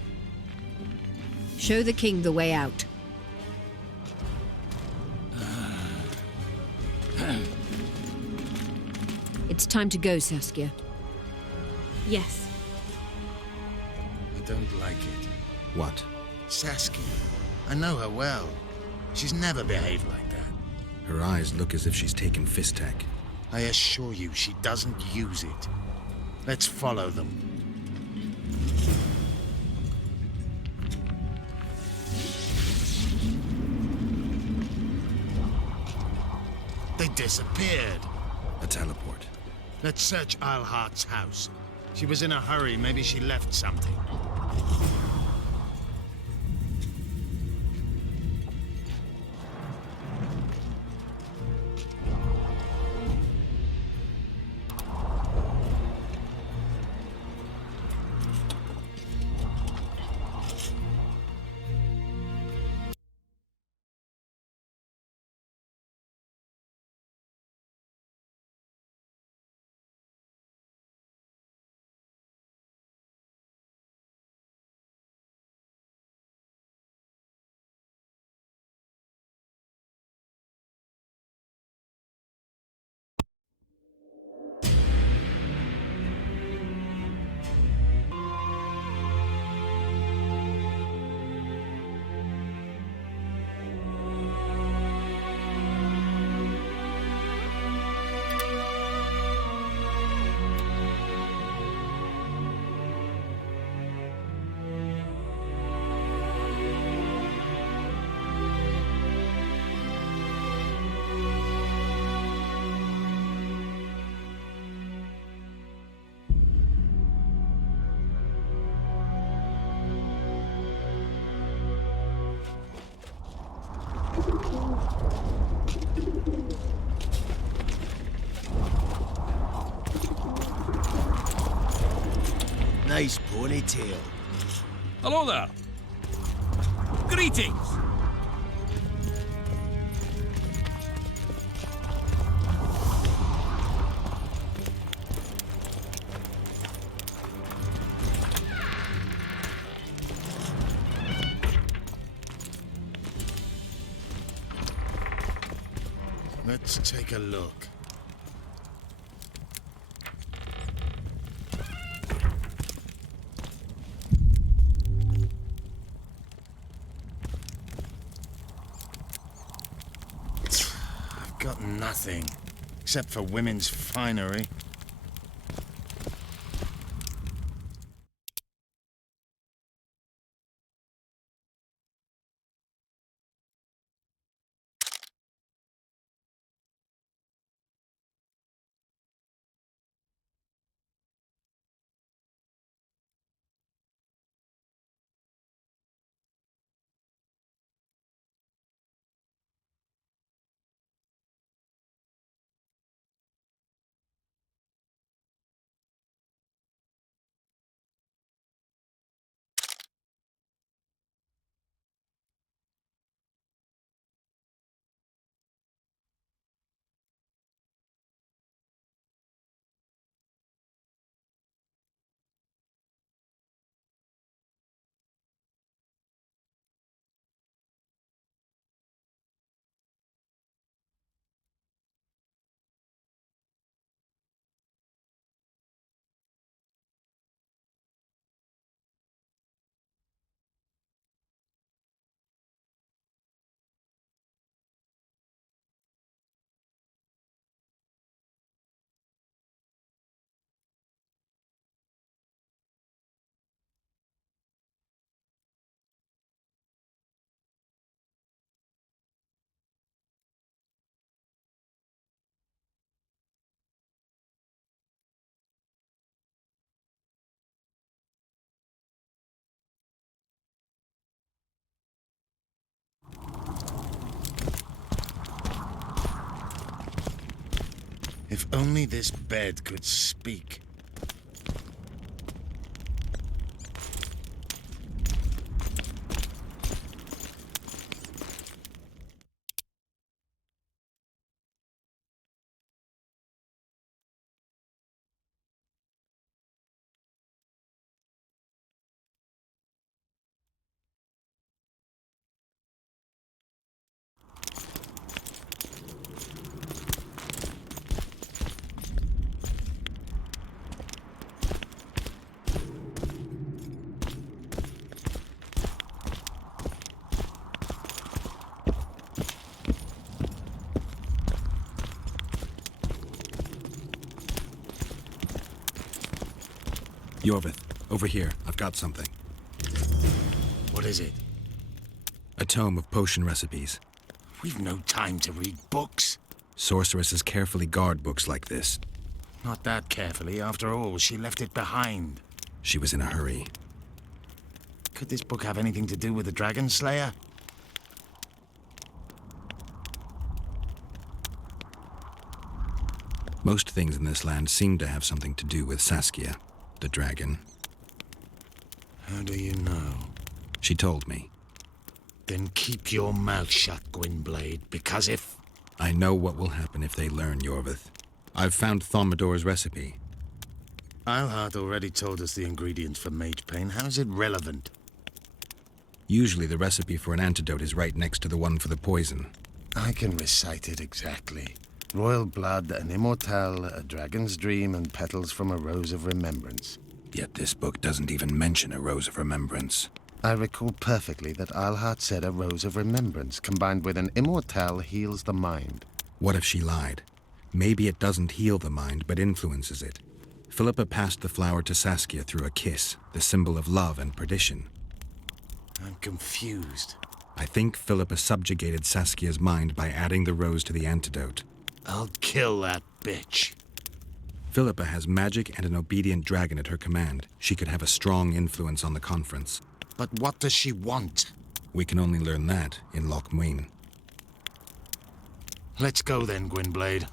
Show the king the way out. It's time to go, Saskia. Yes. I don't like it. What? Saskia. I know her well. She's never behaved like that. Her eyes look as if she's taken Fistek. I assure you, she doesn't use it. Let's follow them. They disappeared. A teleport. Let's search Eilhart's house. She was in a hurry. Maybe she left something. nice ponytail. Hello there. Greetings! Let's take a look. I've got nothing, except for women's finery. If only this bed could speak. Yorvith, over here. I've got something. What is it? A tome of potion recipes. We've no time to read books. Sorceresses carefully guard books like this. Not that carefully. After all, she left it behind. She was in a hurry. Could this book have anything to do with the Dragon Slayer? Most things in this land seem to have something to do with Saskia, the dragon. How do you know? She told me. Then keep your mouth shut, Gwynblade, because if... I know what will happen if they learn, Yorvith. I've found Thaumadour's recipe. Eilhart already told us the ingredients for mage pain. How is it relevant? Usually the recipe for an antidote is right next to the one for the poison. I can recite it exactly. Royal blood, an immortelle, a dragon's dream, and petals from a rose of remembrance. Yet this book doesn't even mention a rose of remembrance. I recall perfectly that Eilhart said a rose of remembrance combined with an immortelle heals the mind. What if she lied? Maybe it doesn't heal the mind, but influences it. Philippa passed the flower to Saskia through a kiss, the symbol of love and perdition. I'm confused. I think Philippa subjugated Saskia's mind by adding the rose to the antidote. I'll kill that bitch. Philippa has magic and an obedient dragon at her command. She could have a strong influence on the conference. But what does she want? We can only learn that in Loch Muin. Let's go then, Gwynblade.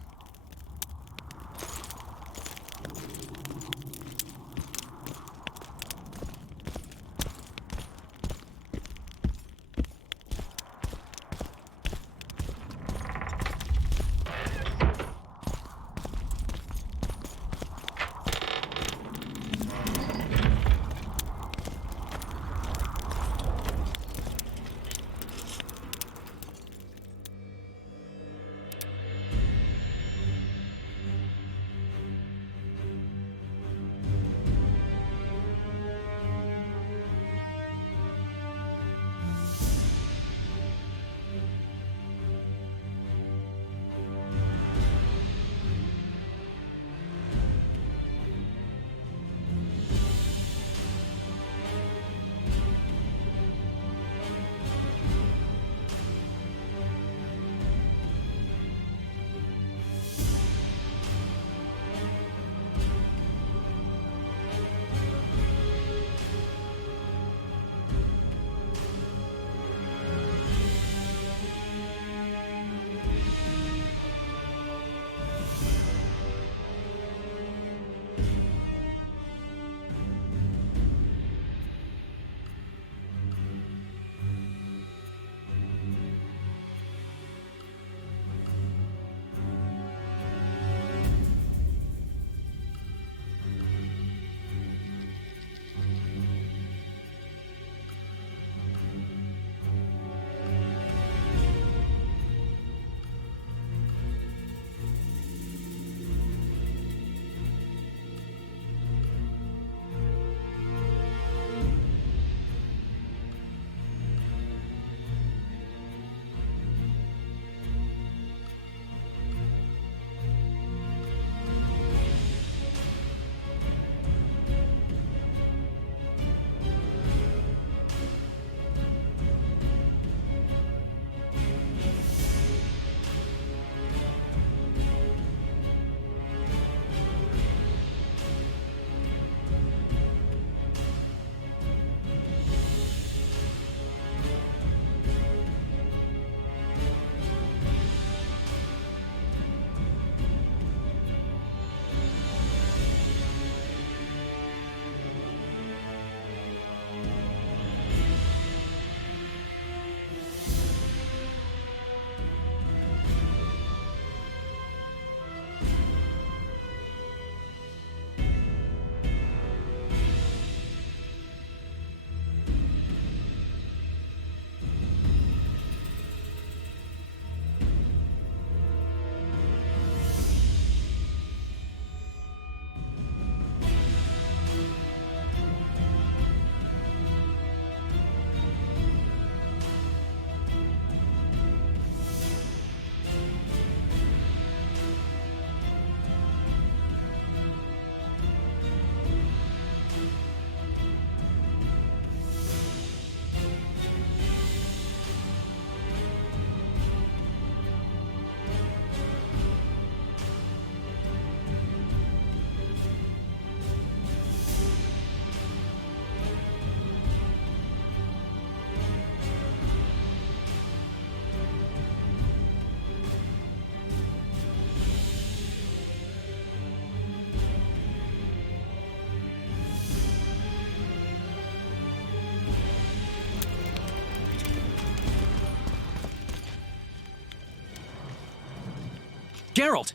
Geralt!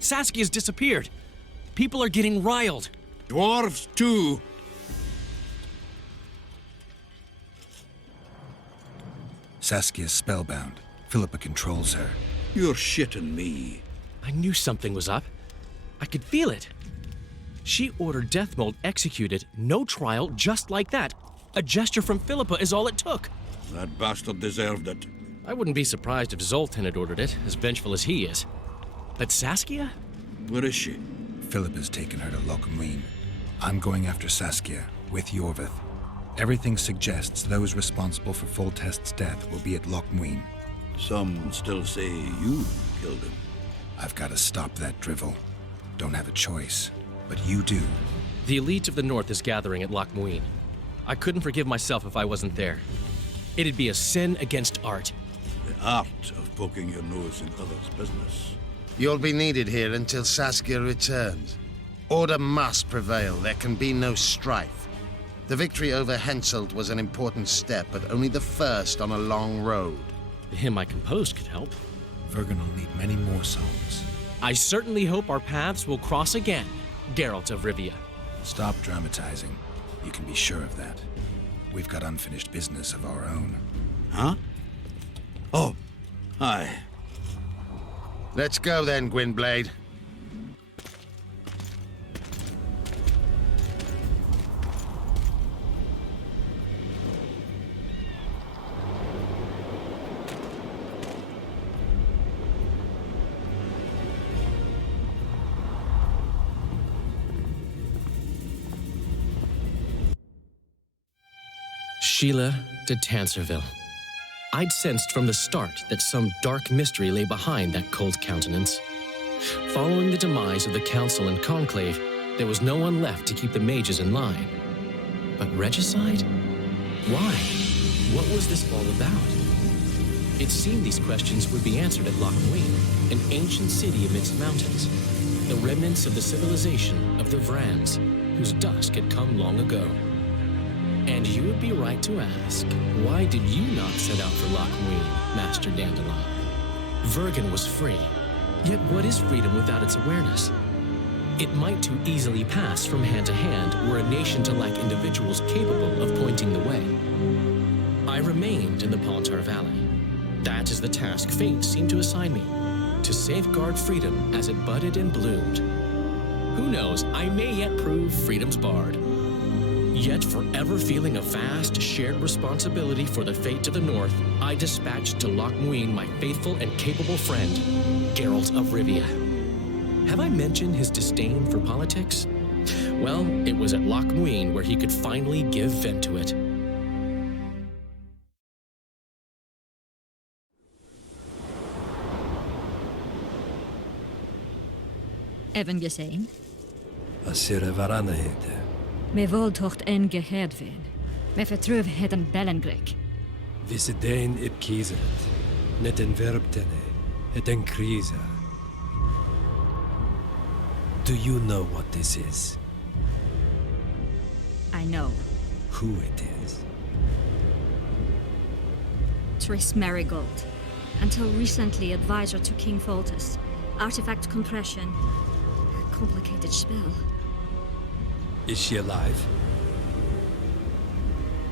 Saskia's disappeared. People are getting riled. Dwarves, too. Saskia's spellbound. Philippa controls her. You're shitting me. I knew something was up. I could feel it. She ordered Deathmold executed, no trial, just like that. A gesture from Philippa is all it took. That bastard deserved it. I wouldn't be surprised if Zoltan had ordered it, as vengeful as he is. But Saskia? Where is she? Philippa's taken her to Lochmuin. I'm going after Saskia, with Yorvith. Everything suggests those responsible for Foltest's death will be at Lochmuin. Some still say you killed him. I've got to stop that drivel. Don't have a choice, but you do. The elite of the North is gathering at Lochmuin. I couldn't forgive myself if I wasn't there. It'd be a sin against art. The art of poking your nose in others' business. You'll be needed here until Saskia returns. Order must prevail. There can be no strife. The victory over Henselt was an important step, but only the first on a long road. The hymn I composed could help. Vergen will need many more songs. I certainly hope our paths will cross again, Geralt of Rivia. Stop dramatizing. You can be sure of that. We've got unfinished business of our own. Huh? Oh, aye. Let's go then, Gwynblade. Sheila de Tanserville. I'd sensed from the start that some dark mystery lay behind that cold countenance. Following the demise of the Council and Conclave, there was no one left to keep the mages in line. But regicide? Why? What was this all about? It seemed these questions would be answered at Lochmuin, an ancient city amidst mountains, the remnants of the civilization of the Vrans, whose dusk had come long ago. And you would be right to ask, why did you not set out for Lochmuin, Master Dandelion? Vergen was free. Yet what is freedom without its awareness? It might too easily pass from hand to hand were a nation to lack individuals capable of pointing the way. I remained in the Pontar Valley. That is the task fate seemed to assign me, to safeguard freedom as it budded and bloomed. Who knows, I may yet prove freedom's bard. Yet forever feeling a vast, shared responsibility for the fate of the North, I dispatched to Lochmuin my faithful and capable friend, Geralt of Rivia. Have I mentioned his disdain for politics? Well, it was at Lochmuin where he could finally give vent to it. Even gesehen? Asira Varanahede. Me voltocht en geheerd wen. Me vertrouwen het een Bellengrek. Visidein ip kiezeret. Net en verbtene. Het en krisa. Do you know what this is? I know. Who it is? Triss Merigold. Until recently advisor to King Foltest. Artifact compression. Complicated spell. Is she alive?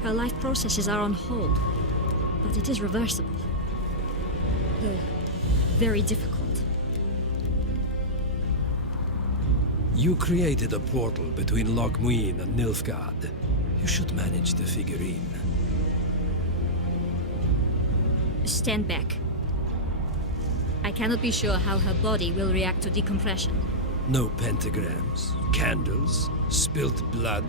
Her life processes are on hold, but it is reversible. Though very difficult. You created a portal between Lochmuin and Nilfgaard. You should manage the figurine. Stand back. I cannot be sure how her body will react to decompression. No pentagrams, candles, spilt blood.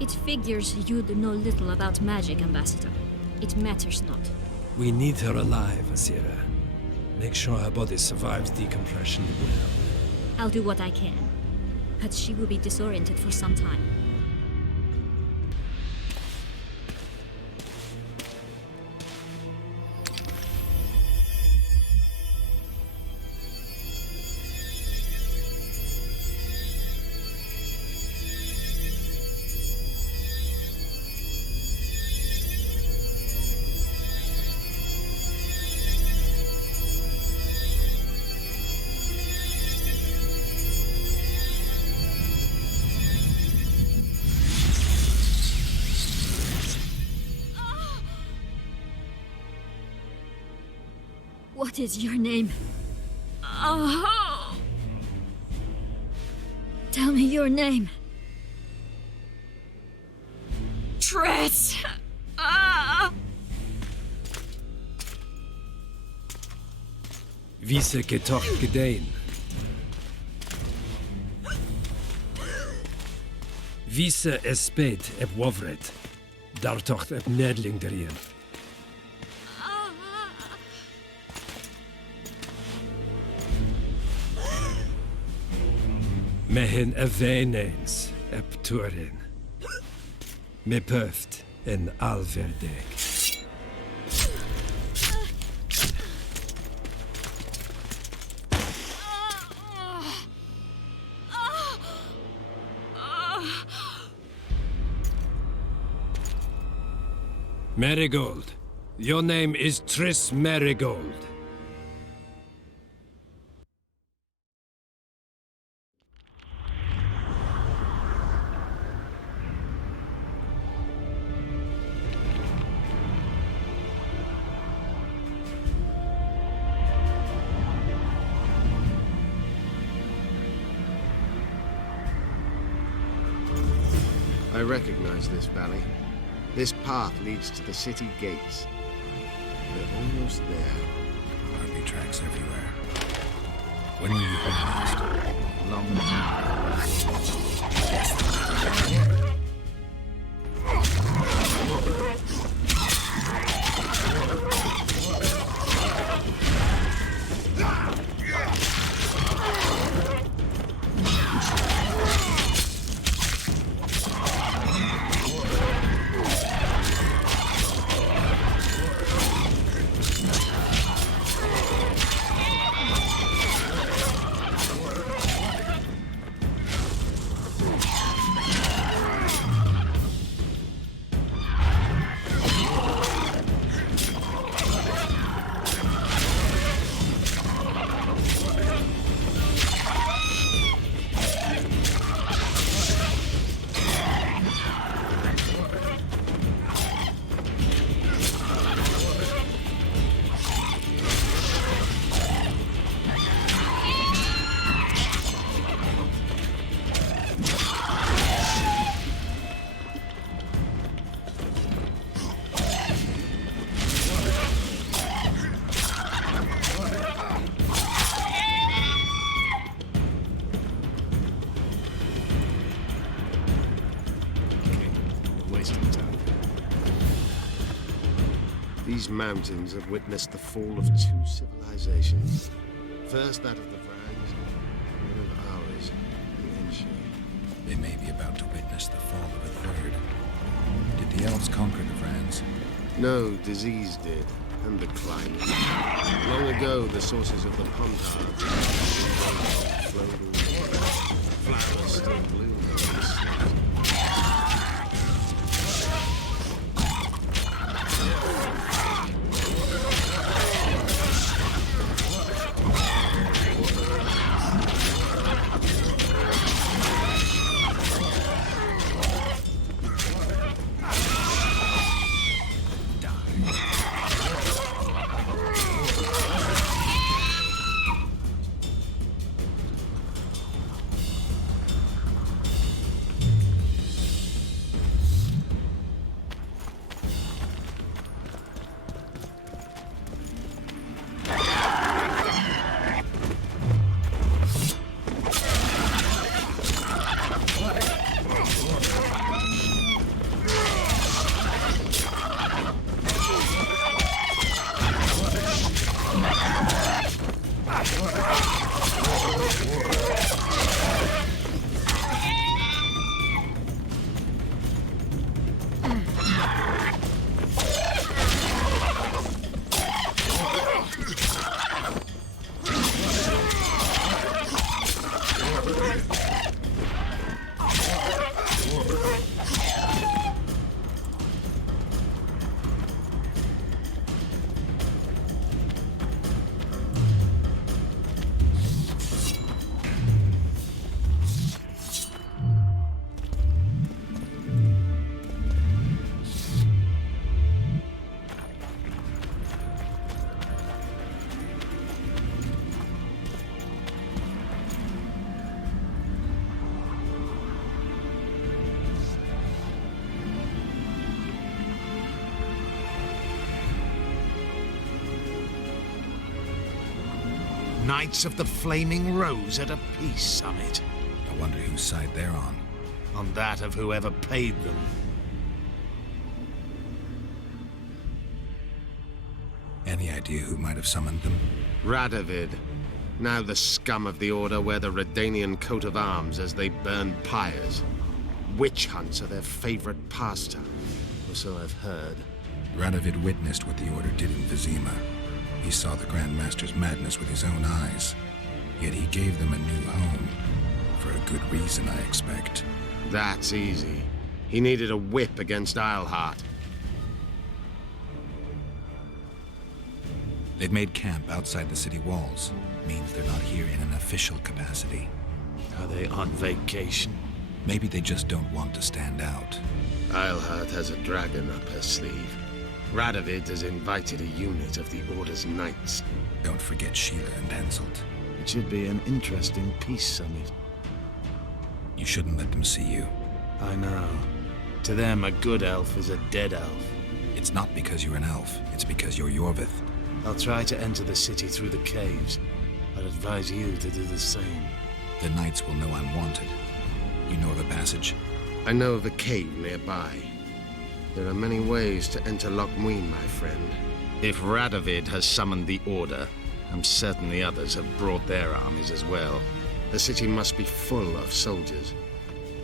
It figures you know little about magic, Ambassador. It matters not. We need her alive, Asira. Make sure her body survives decompression well. I'll do what I can, but she will be disoriented for some time. What is your name? Oh! Tell me your name. Triss! Ah! Wie getocht gedeen. Wie espet eb wovret. Daar tocht eb nedling derien. Mehen eveneens eb turin. Me puft en alverdeg. Marigold. Your name is Triss Marigold. I recognize this valley. This path leads to the city gates. We're almost there. Army tracks everywhere. When were you home last? Long These mountains have witnessed the fall of two civilizations. First that of the Vrangs, then of ours, the Enshe. They may be about to witness the fall of a third. Did the elves conquer the Vrans? No, disease did, and the climate. Long ago, the sources of the Pontards flowed away. Flowers still bloom in the snow. Knights of the Flaming Rose at a peace summit. I wonder whose side they're on. On that of whoever paid them. Any idea who might have summoned them? Radovid. Now the scum of the Order wear the Redanian coat of arms as they burn pyres. Witch hunts are their favorite pastime, or so I've heard. Radovid witnessed what the Order did in Vizima. He saw the Grand Master's madness with his own eyes. Yet he gave them a new home. For a good reason, I expect. That's easy. He needed a whip against Isleheart. They've made camp outside the city walls. Means they're not here in an official capacity. Are they on vacation? Maybe they just don't want to stand out. Isleheart has a dragon up her sleeve. Radovid has invited a unit of the Order's knights. Don't forget Sheila and Henselt. It should be an interesting peace summit. You shouldn't let them see you. I know. To them, a good elf is a dead elf. It's not because you're an elf. It's because you're Yorvith. I'll try to enter the city through the caves. I'd advise you to do the same. The knights will know I'm wanted. You know the passage? I know of a cave nearby. There are many ways to enter Loch Muin, my friend. If Radovid has summoned the Order, I'm certain the others have brought their armies as well. The city must be full of soldiers.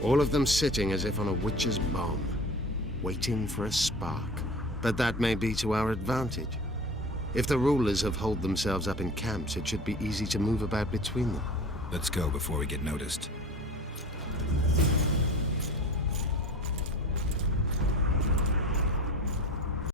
All of them sitting as if on a witch's bomb, waiting for a spark. But that may be to our advantage. If the rulers have holed themselves up in camps, it should be easy to move about between them. Let's go before we get noticed.